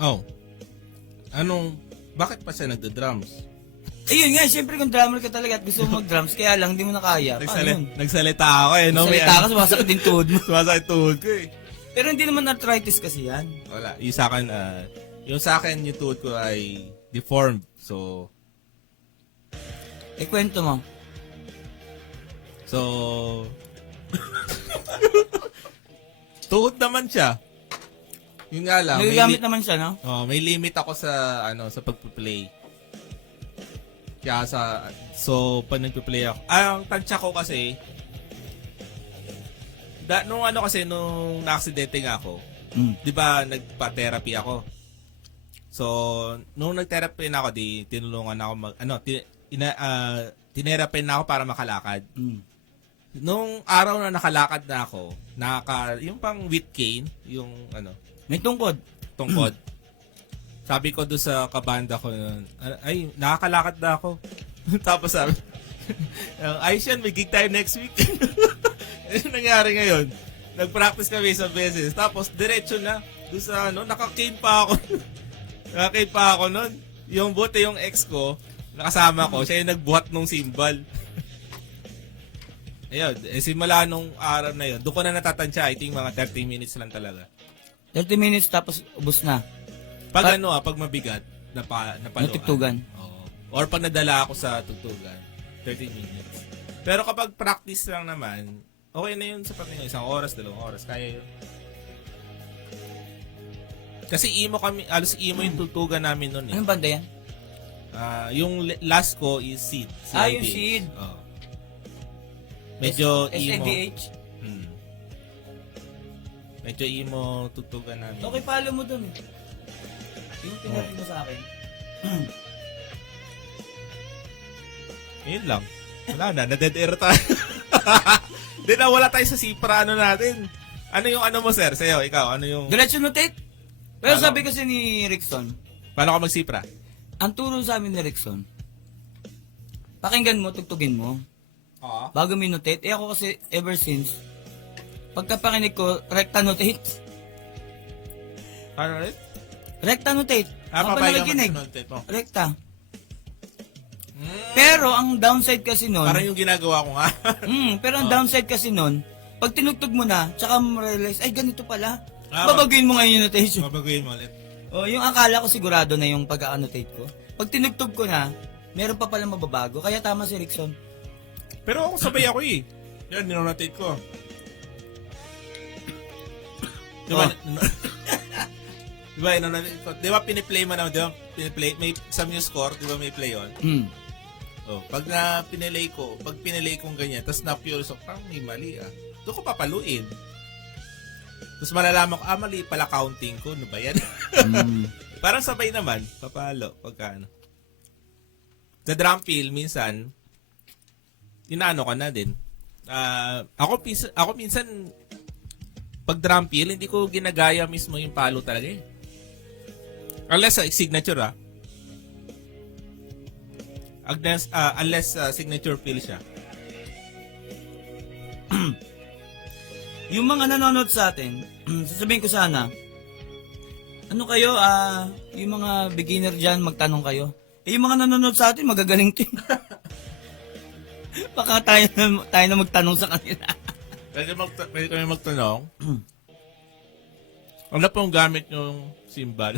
Oh. Bakit pa siya nagda-drums? Ayun nga, syempre kung drummer ka talaga at gusto mo mag-drums, kaya lang hindi mo na kaya. Paano yun? Nagsalita ako no? Nagsalita ka, sumasakit din tuhod mo. Sumasakit tuhod ko eh. Pero hindi naman arthritis kasi yan. Wala. Yung sa akin, yung tuhod ko ay deformed. So, Kwento mo. tuhod naman siya. Yun nga lang. Nagagamit naman siya, no? May limit ako sa sa pagpe-play. Kaya pag nagpe-play ako, ang tansya ko kasi nung na-aksidente nga ako, 'di ba nagpa-therapy ako. So, nung nag-therapy na ako, tinulungan ako tinerapy na ako para makalakad. Nung araw na nakalakad na ako, yung pang with cane, yung May tungkod. tungkod. Sabi ko doon sa kabanda ko, ay, nakakalakad na ako. Tapos sabi, ayos yan, may gig tayo next week. Ano nangyari ngayon? Nag-practice kami isang beses. Tapos, diretso na. Doon sa naka-cane pa ako. Naka-cane pa ako nun. Yung buti yung ex ko, nakasama ko, siya yung nagbuhat ng symbol. ayun, simula nung araw na yun, doon ko na natatansya, I think mga 30 minutes lang talaga. 30 minutes tapos ubos na. Pag pag mabigat, napaluan. Natugtugan. Oo. Or pag nadala ako sa tugtugan, 30 minutes. Pero kapag practice lang naman, okay na yun sa patinga. 1 oras, 2 oras, kaya yun. Kasi alos imo yung tugtugan namin nun eh. Anong banda yan? Yung last ko is Seed. Yung Seed. Oo. Medyo emo. SNDH. Medyo emo tugtugan namin. Okay, follow mo dun eh. Yung pinapin mo sa akin. Yun lang. Wala na, na-dead air tayo. Di na, wala tayo sa sipra natin. Ano yung mo, sir? Sa'yo, ikaw, ano yung... Diretso notate. Pero Ano? sabi kasi ni Rickson, Paano ka magsipra? ang turo sa amin ni Rickson, pakinggan mo, tugtugin mo, Oo. bago minotate. Ako kasi, ever since, pagkapakinig ko, recta notate. Ano rin? Recta notate. Ako pa nakikinig. mo. Recta. Pero ang downside kasi nun, Parang yung ginagawa ko nga. pero ang downside kasi nun, pag tinugtog mo na, tsaka mo realize, ay ganito pala. Ah, Babaguhin mo ngayon yung notation. Mabaguhin mo ulit. Yung akala ko sigurado na yung pag-annotate ko. Pag tinugtog ko na, meron pa pala mababago. Kaya tama si Rickson. Pero ako sabay ako eh. Yan, ninonotate ko. Diba? Diba, ninonotate ko. Diba, piniplay mo naman, diba? Piniplay, may sa news score, diba may play on? Oh, pag pinilay kong ganyan, tapos na-pure, so parang may mali ah. Doon ko papaluin. Tapos malalaman ko, mali pala counting ko. Ano ba yan? Parang sabay naman, papalo, pagka ano. Sa drum fill, minsan, inaano ka na din. Ako minsan, pag drum fill, hindi ko ginagaya mismo yung palo talaga eh. Unless signature unless signature fill siya. Yung mga nanonood sa atin, sasabihin ko sana, ano kayo, yung mga beginner dyan, magtanong kayo. Yung mga nanonood sa atin, magagaling din. Baka tayo na magtanong sa kanila. Pwede kami magtanong. Ano pong gamit yung cymbal?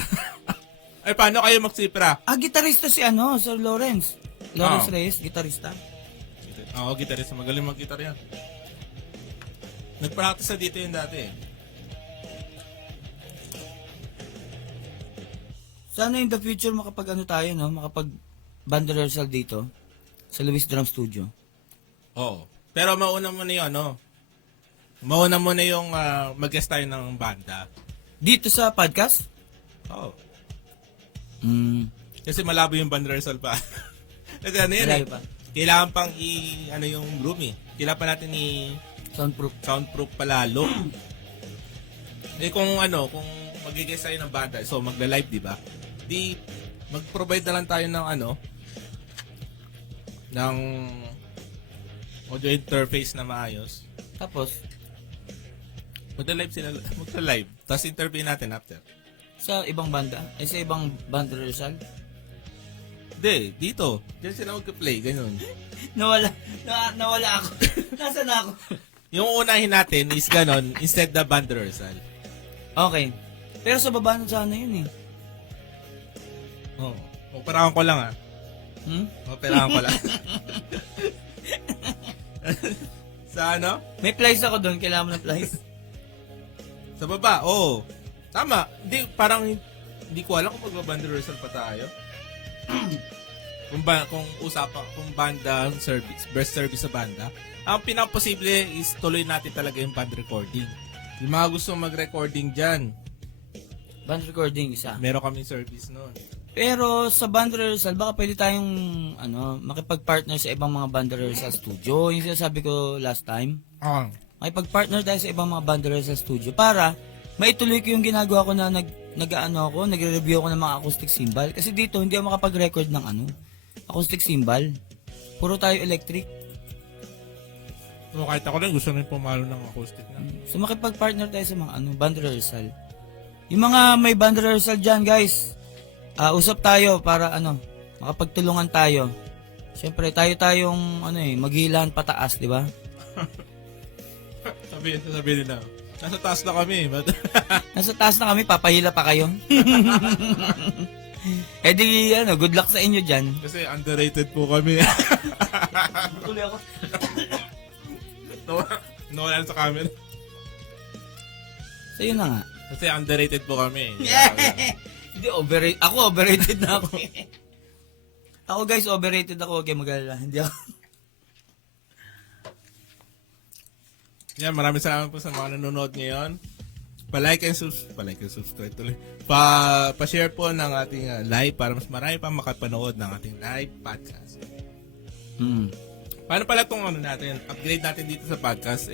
Ay, paano kayo magsipra? Gitarista si Sir Lawrence. Lawrence Oh. Reyes, gitarista. Oo, gitarista. Magaling mag-gitar yan. Nag-practice na dito yun dati eh. Sana in the future makapag tayo, no? Makapag band rehearsal dito sa Luis Drum Studio. Oo. Pero mauna mo na yun, no? Mauna mo na yung mag-guest tayo ng banda. Dito sa podcast? Oo. Kasi Kasi malabo yung band rehearsal pa. Kasi ano yun malayo eh. pa. Kailangan pang yung room eh. Kailangan pa natin soundproof palalo. Kung mag-guest tayo ng banda, so magla-live, di ba? Di, mag-provide na lang tayo ng ng audio interface na maayos. Tapos, Magla-live. Tapos interview natin after. sa ibang banda? Sa ibang band rehearsal? Hindi, dito. Diyan sila mag-play, ganun. Nawala ako. Nasaan na ako? Yung unahin natin is ganun, instead the band rehearsal. Okay. Pero sa baba na sana yun eh. Oo. Operahan ko lang Operahan ko lang. Sa ano? May plies ako doon. Kailangan mo ng plies. Sa baba, oo. Tama. Hindi, parang hindi ko alam kung magbaband rehearsal pa tayo. kung banda service, best service sa banda. Ang pinaka-posible is tuloy natin talaga yung band recording. Yung mga gusto mag-recording dyan, Band recording isa. meron kaming service noon. Pero sa band rehearsal, baka pwede tayong makipag-partner sa ibang mga band rehearsal studio. Yung sinasabi ko last time. Makipag-partner tayo sa ibang mga band rehearsal studio para maituloy ko yung ginagawa ko na nagre-review ako ng mga acoustic cymbal. Kasi dito, hindi ako makapag-record ng acoustic cymbal. Puro tayo electric. So, kahit ako rin, gusto rin pumalo ng acoustic na. So makipag-partner tayo sa mga band rehearsal. Yung mga may band rehearsal dyan, guys, usap tayo para makapagtulungan tayo. Siyempre, tayong maghilan pataas, di ba? Sabihin nila. Nasa taas na kami. Nasa taas na kami, papahila pa kayo. Eh di, good luck sa inyo dyan. Kasi underrated po kami. Tuloy ako. Nawalan sa camera. So yun na nga. Kasi underrated po kami. Hindi, overrated. Ako, overrated na ako. Ako guys, overrated ako. Huwag kayo mag-alala. Hindi ako. Yan, maraming salamat po sa mga nanonood ngayon. Pa-like and subscribe tuloy. Pa-share po ng ating live para mas marami pa makapanood ng ating live podcast. Paano pala itong natin, upgrade natin dito sa podcast,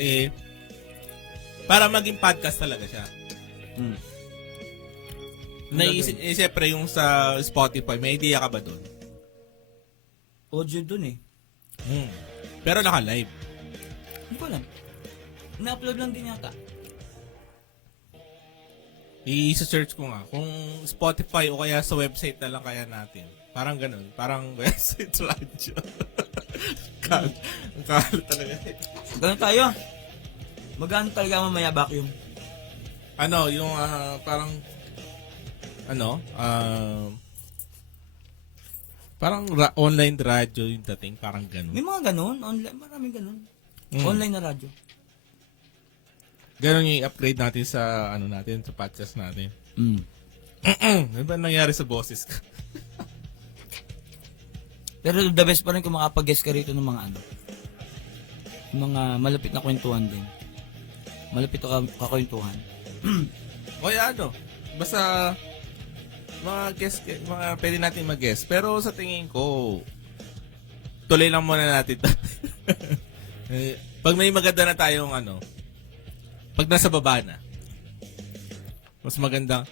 para maging podcast talaga siya. Siyempre yung sa Spotify, may idea ka ba doon? Audio dun eh. Pero naka-live. Hindi ko alam. Na-upload lang din yata. I-search ko nga kung Spotify o kaya sa website na lang kaya natin. Parang ganun. Parang website radio. Ang kalat talaga. Ganun tayo. Magano talaga mamaya vacuum. Yung parang parang online radio yung dating. Parang ganun. May mga ganun. Online, maraming ganun. Online na radyo. Ganun yung i-upgrade natin sa natin, sa podcast natin. Ano ba nangyari sa boses ka? Pero the best pa rin kung makapag-guest ka rito ng mga yung mga malapit na kwentuhan din. Malapit na kakwentuhan. O basta mga guest, pwede natin mag-guest. Pero sa tingin ko, tuloy lang muna natin. Pag may maganda na tayong pag nasa baba na, mas magandang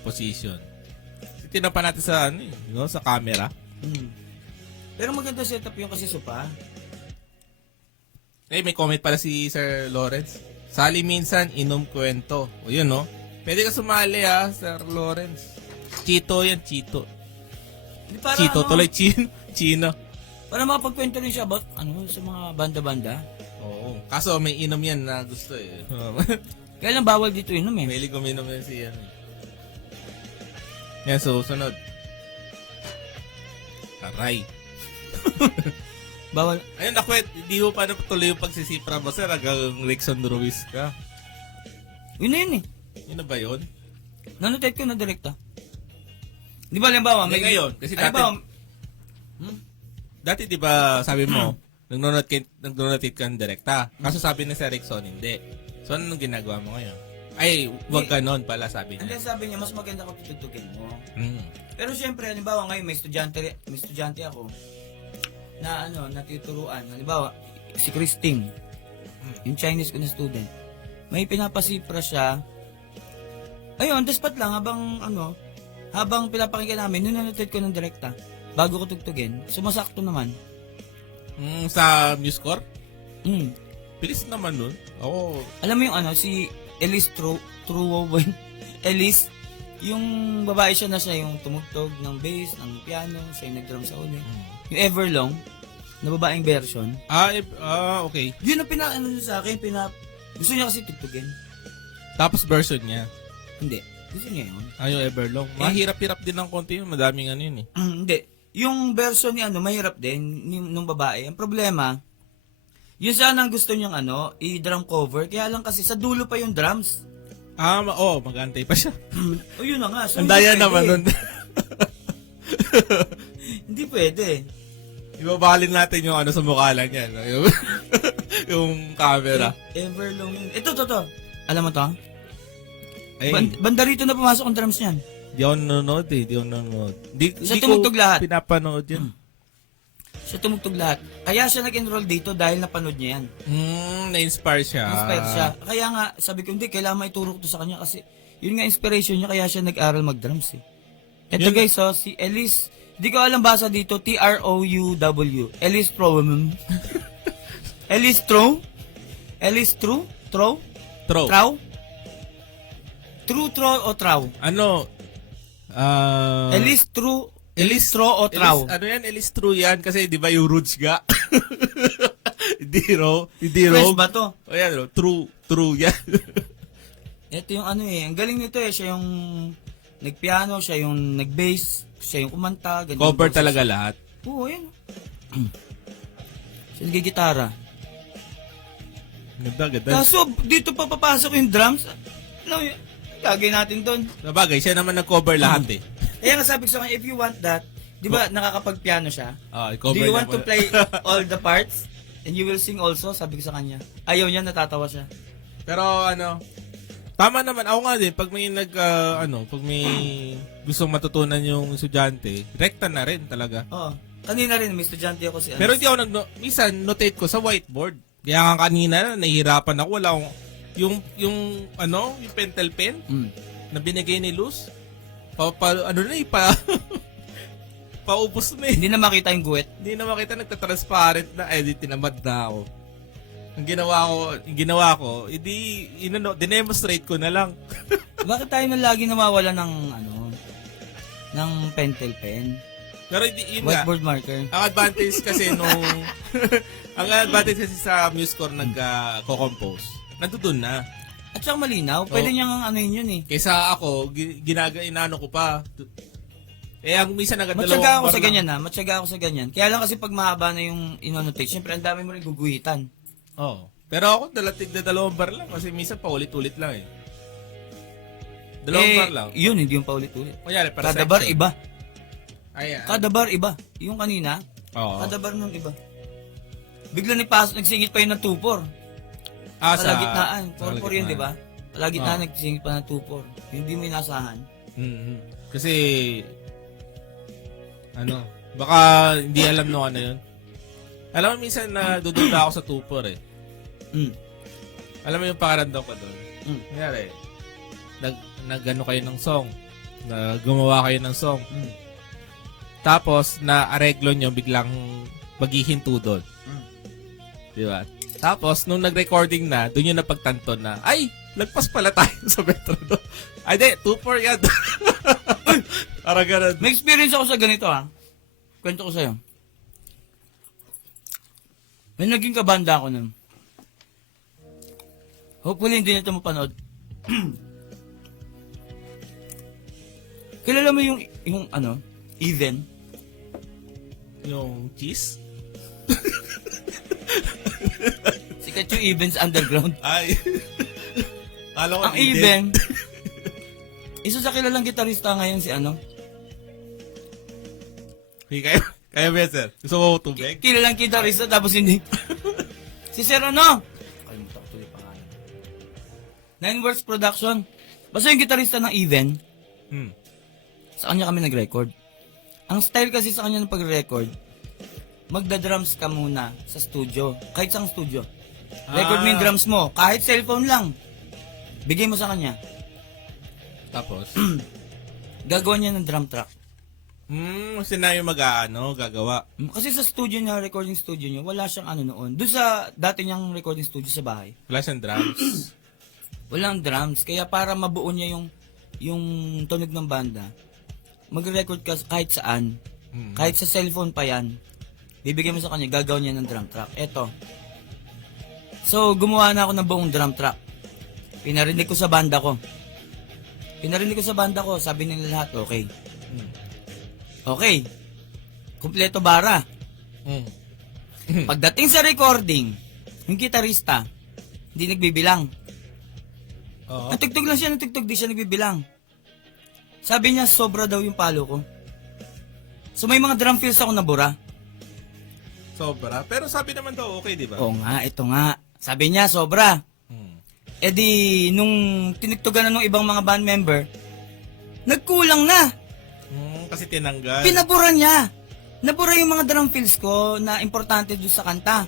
position. Tinan pa natin sa sa camera. Pero maganda setup yung kasi sopa. May comment pala si Sir Lawrence. Sali minsan, inom kwento. O yun, no? Pwede ka sumali, Sir Lawrence. Chito yan, Chito. Di para Chito, tuloy Chino. Para makapagkwento rin siya about sa mga banda-banda. Oo. Kaso may inom yan na gusto eh. Kaya lang bawal dito inom eh. May uminom yan siya. Yan, so sunod. Aray. Bawal. Ayun, nakwet. Hindi mo pa natuloy yung pagsisipra mo, sir. Hanggang Rickson Ruiz ka. Yun na yun eh. Yun na ba yun? Nanotate ko na direkta. Di ba, halimbawa, Hindi ngayon. Kasi dati di ba sabi mo, nag-notate ka ng direkta. Kaso sabi ni Sir Rickson, hindi. So, anong ginagawa mo ngayon? Ay, wag ka nun pala, sabi And then niya. sabi niya, mas maganda kung tutugtugin mo. Mm. Pero syempre, halimbawa ngayon, may estudyante ako na natituruan. Halimbawa, si Christine, yung Chinese ko na student. May pinapasipra siya. Ayun, on the spot lang, habang pinapakinggan namin, nanonotate ko ng direkta. Bago ko tugtugin, sumasakto naman. Sa MuseScore? Mm. Bilis naman nun. Oo. Alam mo yung si Elise Truwowen. Elise, yung babae siya na siya yung tumugtog ng bass, ng piano, siya yung nag-drum sa uli. Yung Everlong, na babaeng version. Okay. Yun ang sa akin, gusto niya kasi tugtugin. Tapos version niya. Hindi, gusto niya yun. Yung Everlong. Mahirap-hirap din ng konti yun. Madaming yun eh. Hindi. Yung version ni mahirap din, nung babae. Ang problema, yun sana ang gusto niyang i-drum cover. Kaya lang kasi sa dulo pa yung drums. Mag-antay pa siya. O yun na nga. So, Ang daya hindi naman pwede. nun. Hindi pwede. Ibabalin natin yung sa mukha lang yan. No? Yung camera. Everlong yun. Ito. Alam mo to? Ay, Banda rito na pumasok ang drums niyan. di ako nanonood eh. Siya tumugtog lahat. Pinapanood yan. Siya tumugtog lahat. Kaya siya nag-enroll dito dahil napanood niya yan. Na-inspire siya. Inspired siya. Kaya nga, sabi ko, hindi, kailangan maituro ko to sa kanya kasi yun nga inspiration niya, kaya siya nag-aral mag-drums eh. Ito guys, si Elise, hindi ko alam basa dito, T-R-O-U-W. Elise Trowman. Elise Trow? Elise Trow? Trow? Throw. Trow? True Trow o Trow? Elise Elise True Elistro o Trau? Ano yan? Elistro yan. Kasi di ba yung roots ga? Hindi ro. Hindi Fresh ro. ba to? O yan, ro. True yan. Ito yung ano eh. Ang galing nito eh. Siya yung nagpiano, siya yung nag-bass, siya yung kumanta. ganyan Cover boses. talaga lahat. Oo, yan. Siya nagigitara. Ganda. Kaso, dito pa papasok yung drums. Ano yun? Gagawin natin doon. Sabagay, siya naman nag-cover lahat eh. Kaya nga sabi ko sa kanya, if you want that, di ba nakakapag-piano siya? I-cover Do you niya want to muna. play all the parts? And you will sing also? Sabi ko sa kanya. Ayaw niya, natatawa siya. Pero ano, tama naman. Ako nga din, pag may pag may gustong matutunan yung estudyante, rekta na rin talaga. Oo. Kanina rin, may estudyante ako si Pero hindi ako minsan notate ko sa whiteboard. Kaya nga kanina, nahihirapan ako. Wala akong, yung pentel pen Mm. na binigay ni Luz, paubos na eh. Hindi na makita yung guwet. Hindi na makita, nagtatransparent na, di tinamad na ako. Ang ginawa ko, dinemonstrate ko na lang. Bakit tayo na lagi nawawala ng ng pentel pen? Pero hindi, yun nga, Whiteboard marker. ang advantage kasi ang advantage kasi sa MuseScore nagko-compose, nandoon na. At saka malinaw, pwede niyang yun eh. Kaysa ako, inaano ko pa. Ang minsan Matyaga ako sa ganyan matyaga ako sa ganyan. Kaya lang kasi pag mahaba na yung inonotate, syempre ang dami mo rin guguhitan. Oo. Pero ako, dalawang bar lang kasi minsan paulit-ulit lang eh. Dalawang bar lang. Yun, hindi yung paulit-ulit. Kunyari, para Kada bar iba. Ayan. Kada bar iba. Yung kanina, Oo. kada bar nun iba. Bigla nagsingit pa yun ng 2-4. Palagitnaan. 4-4 yun, di ba? Palagitnaan nagsingit pa ng 2-4. Hindi mo inasahan. Mm-hmm. Kasi, baka hindi alam no yun. Alam mo, minsan na dududa ako sa 2-4 eh. Mm. Alam mo yung pakaramdam ko doon. Mm. Kunyari, nag-ano kayo ng song. Gumawa kayo ng song. Mm. Tapos, na-areglo nyo, biglang maghihinto doon. Mm. Di ba? Tapos, nung nag-recording na, doon yung napagtanto na, ay, lagpas pala tayo sa metro doon. Ay, di, 2-4 yan. Parang ganun. May experience ako sa ganito Kwento ko sa'yo. May naging kabanda ako nun. Hopefully hindi nito mapanood. Kilala mo yung Even? Yung cheese? Sikat yung Even's Underground. Ay. Alam ko, Ang Even, isa sa kilalang gitarista ngayon si Kaya ba, sir? Gusto mo tubig? Kilalang gitarista tapos hindi. Si Sir kalimutan ko tuloy pangalan. Nine Works Production. Basta yung gitarista ng Even, sa kanya kami nag-record. Ang style kasi sa kanya ng pag-record, magda-drums ka muna sa studio. Kahit sa studio. Record mo yung drums mo. Kahit cellphone lang. Bigay mo sa kanya. Tapos? Gagawa niya ng drum track. Kasi na yung gagawa. Kasi sa studio niya, recording studio niya, wala siyang noon. Doon sa dati niyang recording studio sa bahay, Wala siyang drums. walang drums. Kaya para mabuo niya yung tunog ng banda, mag-record ka kahit saan. Kahit sa cellphone pa yan. Bibigyan mo sa kanya, gagawin niya ng drum track. Eto. So, gumawa na ako ng buong drum track. Pinarinig ko sa banda ko. Sabi nila lahat, okay. Okay. Kumpleto bara. Pagdating sa recording, yung gitarista, hindi nagbibilang. Oo. Natugtog lang siya, di siya nagbibilang. Sabi niya, sobra daw yung palo ko. So may mga drum fills ako nabura. Sobra. Pero sabi naman daw, okay, di ba? Oo nga, ito nga. Sabi niya, sobra. E di, nung tinugtugan na nung ibang mga band member, nagkulang na. Kasi tinanggal. Pinabura niya. Nabura yung mga drum fills ko na importante doon sa kanta.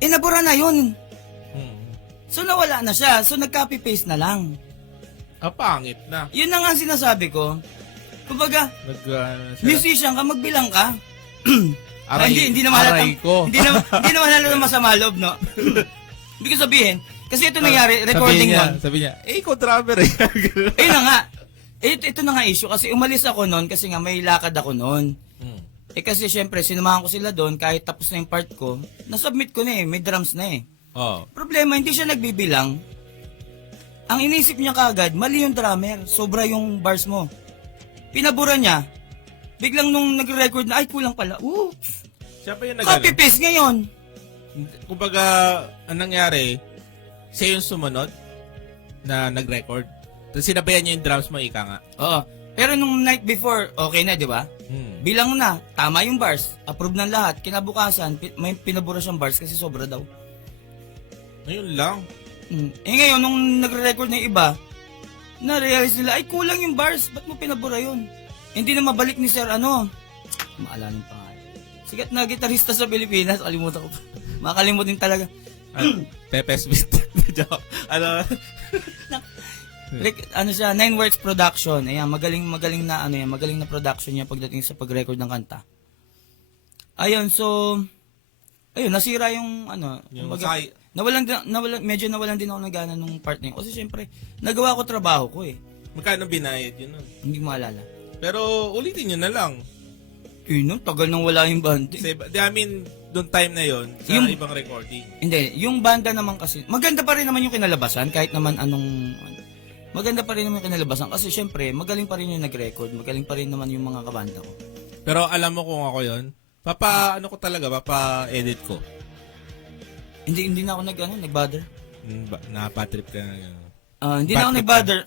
Nabura na yun. So nawala na siya. So nag-copy-paste na lang. Pangit na. Yun na nga sinasabi ko. Kumbaga, musician ka, magbilang ka. Hindi naman aray ko. Hindi naman halata masama loob, no? Hindi ko sabihin. Kasi ito nangyari, recording nun. Sabi niya, ikaw drummer eh. Ayun na nga. Ito na nga issue kasi umalis ako noon kasi nga may lakad ako noon. Mm. Kasi syempre, sinamahan ko sila doon kahit tapos na yung part ko. Nasubmit ko na may drums na Oh. Problema, hindi siya nagbibilang. Ang inisip niya kagad, mali yung drummer. Sobra yung bars mo. Pinabura niya. Biglang nung nagre-record na, ay kulang pala. Siya pa yung Copy-paste ngayon. Kumbaga, anong nangyari, siya yung sumunod na nag-record. Tapos sinabayan niya yung drums mo, ika nga. Oo. Pero nung night before, okay na, di ba? Hmm. Bilang na, tama yung bars. Approve ng lahat. Kinabukasan, may pinabura siyang bars kasi sobra daw. Ayun lang. Ngayon, nung nagre-record na yung iba, na-realize nila, ay kulang yung bars. Ba't mo pinabura yun? Hindi na mabalik ni Sir maalala yung pangalan. Sikat na gitarista sa Pilipinas. Kalimutan ko pa. Makalimutin talaga. Pepe Smith. Ano? Siya, Nine Works Production. Ayan, magaling na production niya pagdating sa pag-record ng kanta. Ayun, so nasira yung Yung kumbaga, medyo nawalan din ako ng gana nung part na yun. Kasi syempre, nagawa ko trabaho ko Magkano binayad yun nun? Hindi ko maalala. Pero ulitin nyo na lang. Tagal nang wala yung banda. Kasi, doon time na yon sa Yung- ibang recording. Hindi, yung banda naman kasi, maganda pa rin naman yung kinalabasan, kahit naman maganda pa rin naman yung kinalabasan. Kasi syempre, magaling pa rin yung nag-record, magaling pa rin naman yung mga kabanda ko. Pero alam mo kung ako yon, papa-edit ko. Hindi na ako nag-bother. Napatrip ka na. Hindi na ako Bad trip nag-bother.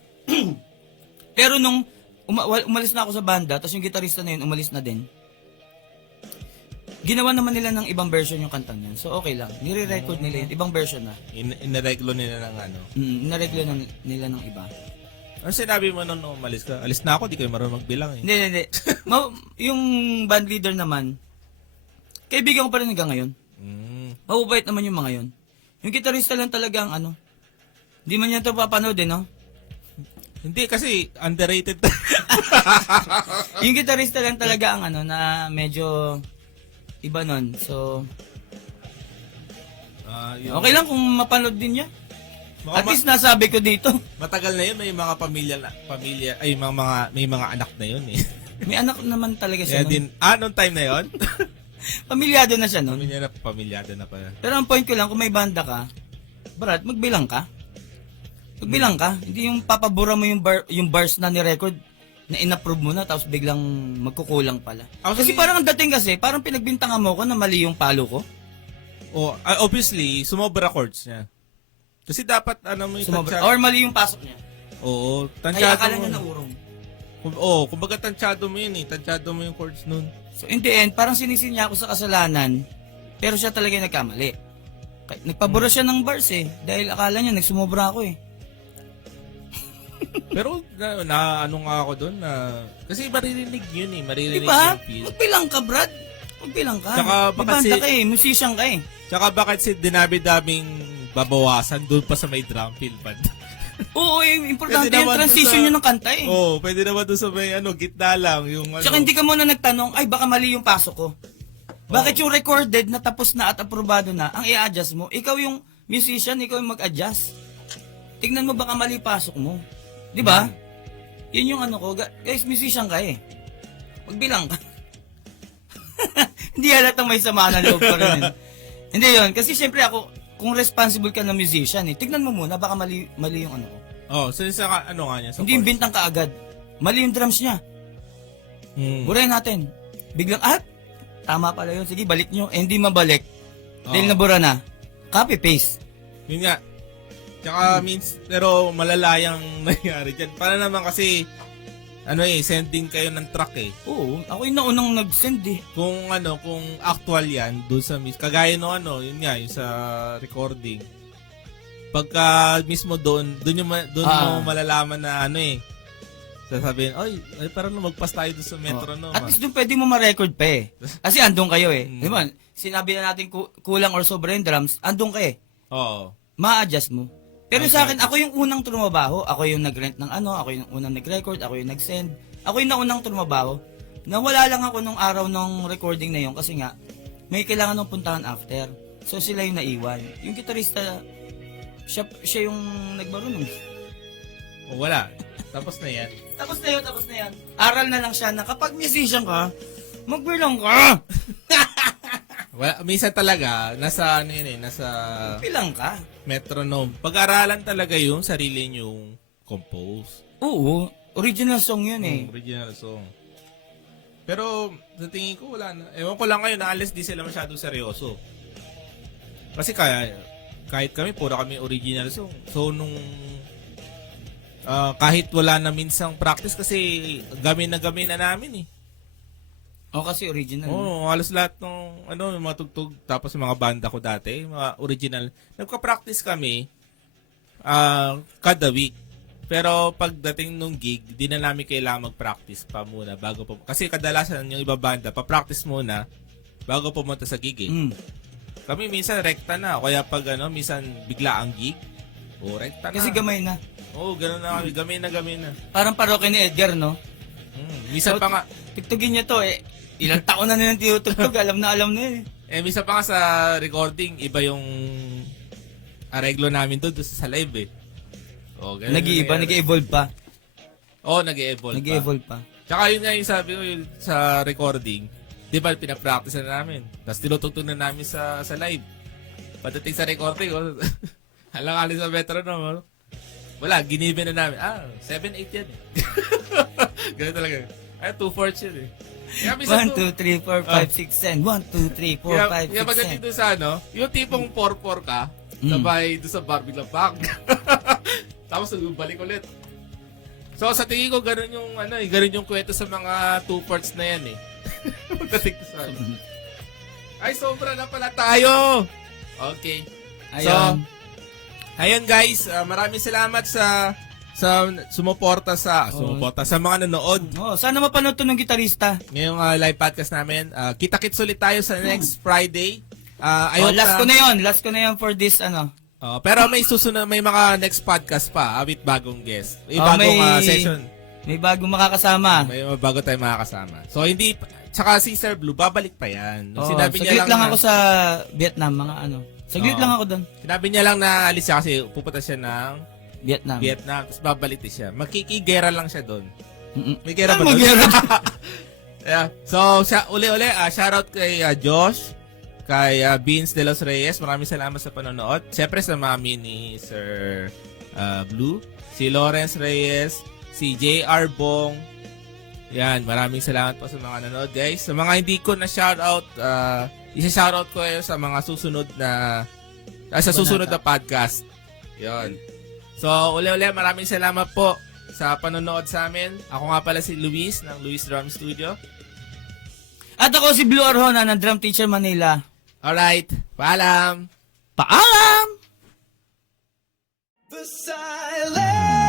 Pero nung umalis na ako sa banda, tapos yung gitarista na yun, umalis na din. Ginawa naman nila ng ibang version yung kantang yun. So okay lang. Nire-record nila yun. Ibang version na. Inareglo nila ng ano. Nareglo nila ng iba. Ano sinabi mo nung umalis ka? Alis na ako, di kayo marunong magbilang eh. Hindi. Yung band leader naman, kaibigan ko pa rin hanggang ngayon. Mabubait naman yung mga yun. Yung gitarista lang talagang hindi man yan ito papanood no? Hindi kasi underrated. Yung gitarista lang talaga ang na medyo iba nun. So, okay lang kung mapanood din niya. At least nasabi ko dito. Matagal na yun, may mga may mga anak na yun eh. May anak naman talaga Kaya siya nun. din, noong time na yun? Pamilyado na siya nun. Pamilyado na pala. Pero ang point ko lang, kung may banda ka, Brad, magbilang ka. Magbilang ka. Hindi yung papabura mo yung bars na ni-record na in-approve mo na tapos biglang magkukulang pala. Kasi parang ang dating kasi, parang pinagbintangan mo ko na mali yung palo ko. Obviously, sumobra chords niya. Kasi dapat, mo yung Sumobra. Or mali yung pasok niya. Oo, Kaya tansyado akala mo. niya naurong. Kumbaga tansyado mo yun eh. Tansyado mo yung chords nun. So in the end, parang sinisin niya ako sa kasalanan, pero siya talaga yung nagkamali. Nagpabura siya ng bars dahil akala niya nagsumobra ako Pero ano nga ako doon na kasi maririnig yun eh, maririnig Diba? yung feel. Magbilang ka, Brad. Magbilang ka. Tsaka May baka banda ka musician ka Tsaka bakit si dinabi-daming babawasan doon pa sa may drum fill band? Oo, importante Pwede yung naman transition doon sa- yun ng kanta Pwede naman doon sa may gitna lang yung Tsaka hindi ka muna nagtanong, ay baka mali yung pasok ko. Bakit yung recorded na tapos na at aprobado na, ang i-adjust mo, ikaw yung musician, ikaw yung mag-adjust. Tignan mo baka mali pasok mo. Di ba? Yun yung ko, guys, musician ka Magbilang ka. Hindi halatang may samaan ng loob pa rin. Hindi yun, kasi syempre ako, kung responsible ka na musician tignan mo muna, baka mali yung ko. so sa nga niya sa Hindi yung chords. bintang ka agad. Mali yung drums niya. Burahin natin. Biglang, tama pala yun. Sige, balik nyo. Hindi mabalik. Dahil nabura na. Copy-paste. Yun nga. Tsaka pero malalayang nangyari dyan. Para naman kasi, sending kayo ng track Oo, ako yung naunang nag-send Kung kung actual yan, doon sa kagaya no yun nga, yung sa recording. Pagka mismo doon mo malalaman na sasabihin, ay parang lumagpas tayo doon sa metronome. At least doon pwede mo ma-record pa Kasi andun kayo Di ba? Sinabi na natin kulang or sobra yung drums, andun ka Oo. Ma-adjust mo. Pero sa akin, ako yung unang trumabaho. Ako yung nag-rent ng ako yung unang nag-record, ako yung nag-send. Ako yung naunang trumabaho. Nawala lang ako nung araw ng recording na yun kasi nga, may kailangan ng puntahan after. So sila yung naiwan. Yung gitarista, siya yung nagmarunong. Wala. Tapos na yan. Tapos na yan. Aral na lang siya na kapag musician ka, magbilang ka. Wala, minsan talaga, nasa ano yun eh, nasa Bilang ka. metronome. Pag-aralan talaga yung sarili nyong compose. Oo, original song yun eh. Original song. Pero, sa tingin ko, wala na. Ewan ko lang ngayon, naalis di sila masyadong seryoso. Kasi kahit kami, puro kami original song. So, nung kahit wala na minsang practice kasi gamin na namin eh. O kasi original. Oo, halos lahat ng yung mga tugtog tapos yung mga banda ko dati, mga original. Nagka-practice kami kada week. Pero pagdating nung gig, di na namin kailangan mag-practice pa muna bago po. Kasi kadalasan yung iba banda, pa-practice muna bago pumunta sa gig eh. Kami minsan rekta na, kaya pag minsan bigla ang gig, rekta na. Kasi gamay na. Oo, gano'n na kami, gamay na. Parang parokya ni Edgar, no? Minsan pa nga, Tugtugin niya to eh. Ilang taon na nilang tinutugtog, alam na yun eh. minsan pa nga sa recording, iba yung areglo namin doon sa live eh. Oh, ganun Nag-iiba, nangyayari. nag-evolve pa. Oo, nag-evolve pa. Nag-evolve pa. Tsaka yun nga yung sabi ko yun, sa recording, di ba pinapractice na namin. Tapos tinutugtog na namin sa live. Pagdating sa recording, halang-haling sa metronome, wala, ginibin na namin. 7-8 yan eh. Ganun talaga. 2/4 yan eh. Kaya minsan 1, 2, 3, 4, 5, 6, 10. 1, 2, 3, 4, 5, 6, 7. Kaya pagdating doon sa yung tipong 4/4 ka, sabay doon sa bar, biglang bang. Tapos balik ulit. So sa tingin ko ganun yung ganun yung kwento sa mga 2 parts na yan eh. Pagdating ko sa ay sobra na pala tayo. Okay. Ayun. Ayun guys, maraming salamat sa sumuporta sa mga nanood. Sana mapanood to ng gitarista. Ngayong live podcast namin. Kita-kits ulit tayo sa next Friday. Last ko na yun for this Pero may susunod, may mga next podcast pa with bagong guest. May session. May bagong makakasama. May bago tayong makakasama. So hindi, tsaka si Sir Blue, babalik pa yan. Sinabi saglit niya lang ako sa Vietnam, saglit lang ako doon. Sinabi niya lang na alis siya kasi pupunta siya ng Vietnam. tapos babalik din siya. Magkikigera lang siya doon. May gera Ano ba doon? magyera? Yeah. So, uli-uli, shoutout kay Josh, kay Beans de los Reyes. Maraming salamat sa panonood. Siyempre sa mami ni Sir Blue, si Lawrence Reyes, si JR Bong. Yan, maraming salamat po sa mga nanonood, guys. Sa mga hindi ko na shoutout, isa-shoutout ko kayo sa mga susunod na sa susunod na podcast. Yon. So, uli-uli, maraming salamat po sa panonood sa amin. Ako nga pala si Luis ng Luis Drum Studio. At ako si Blue Arjona ng Drum Teacher Manila. Alright, paalam! Paalam! The silence.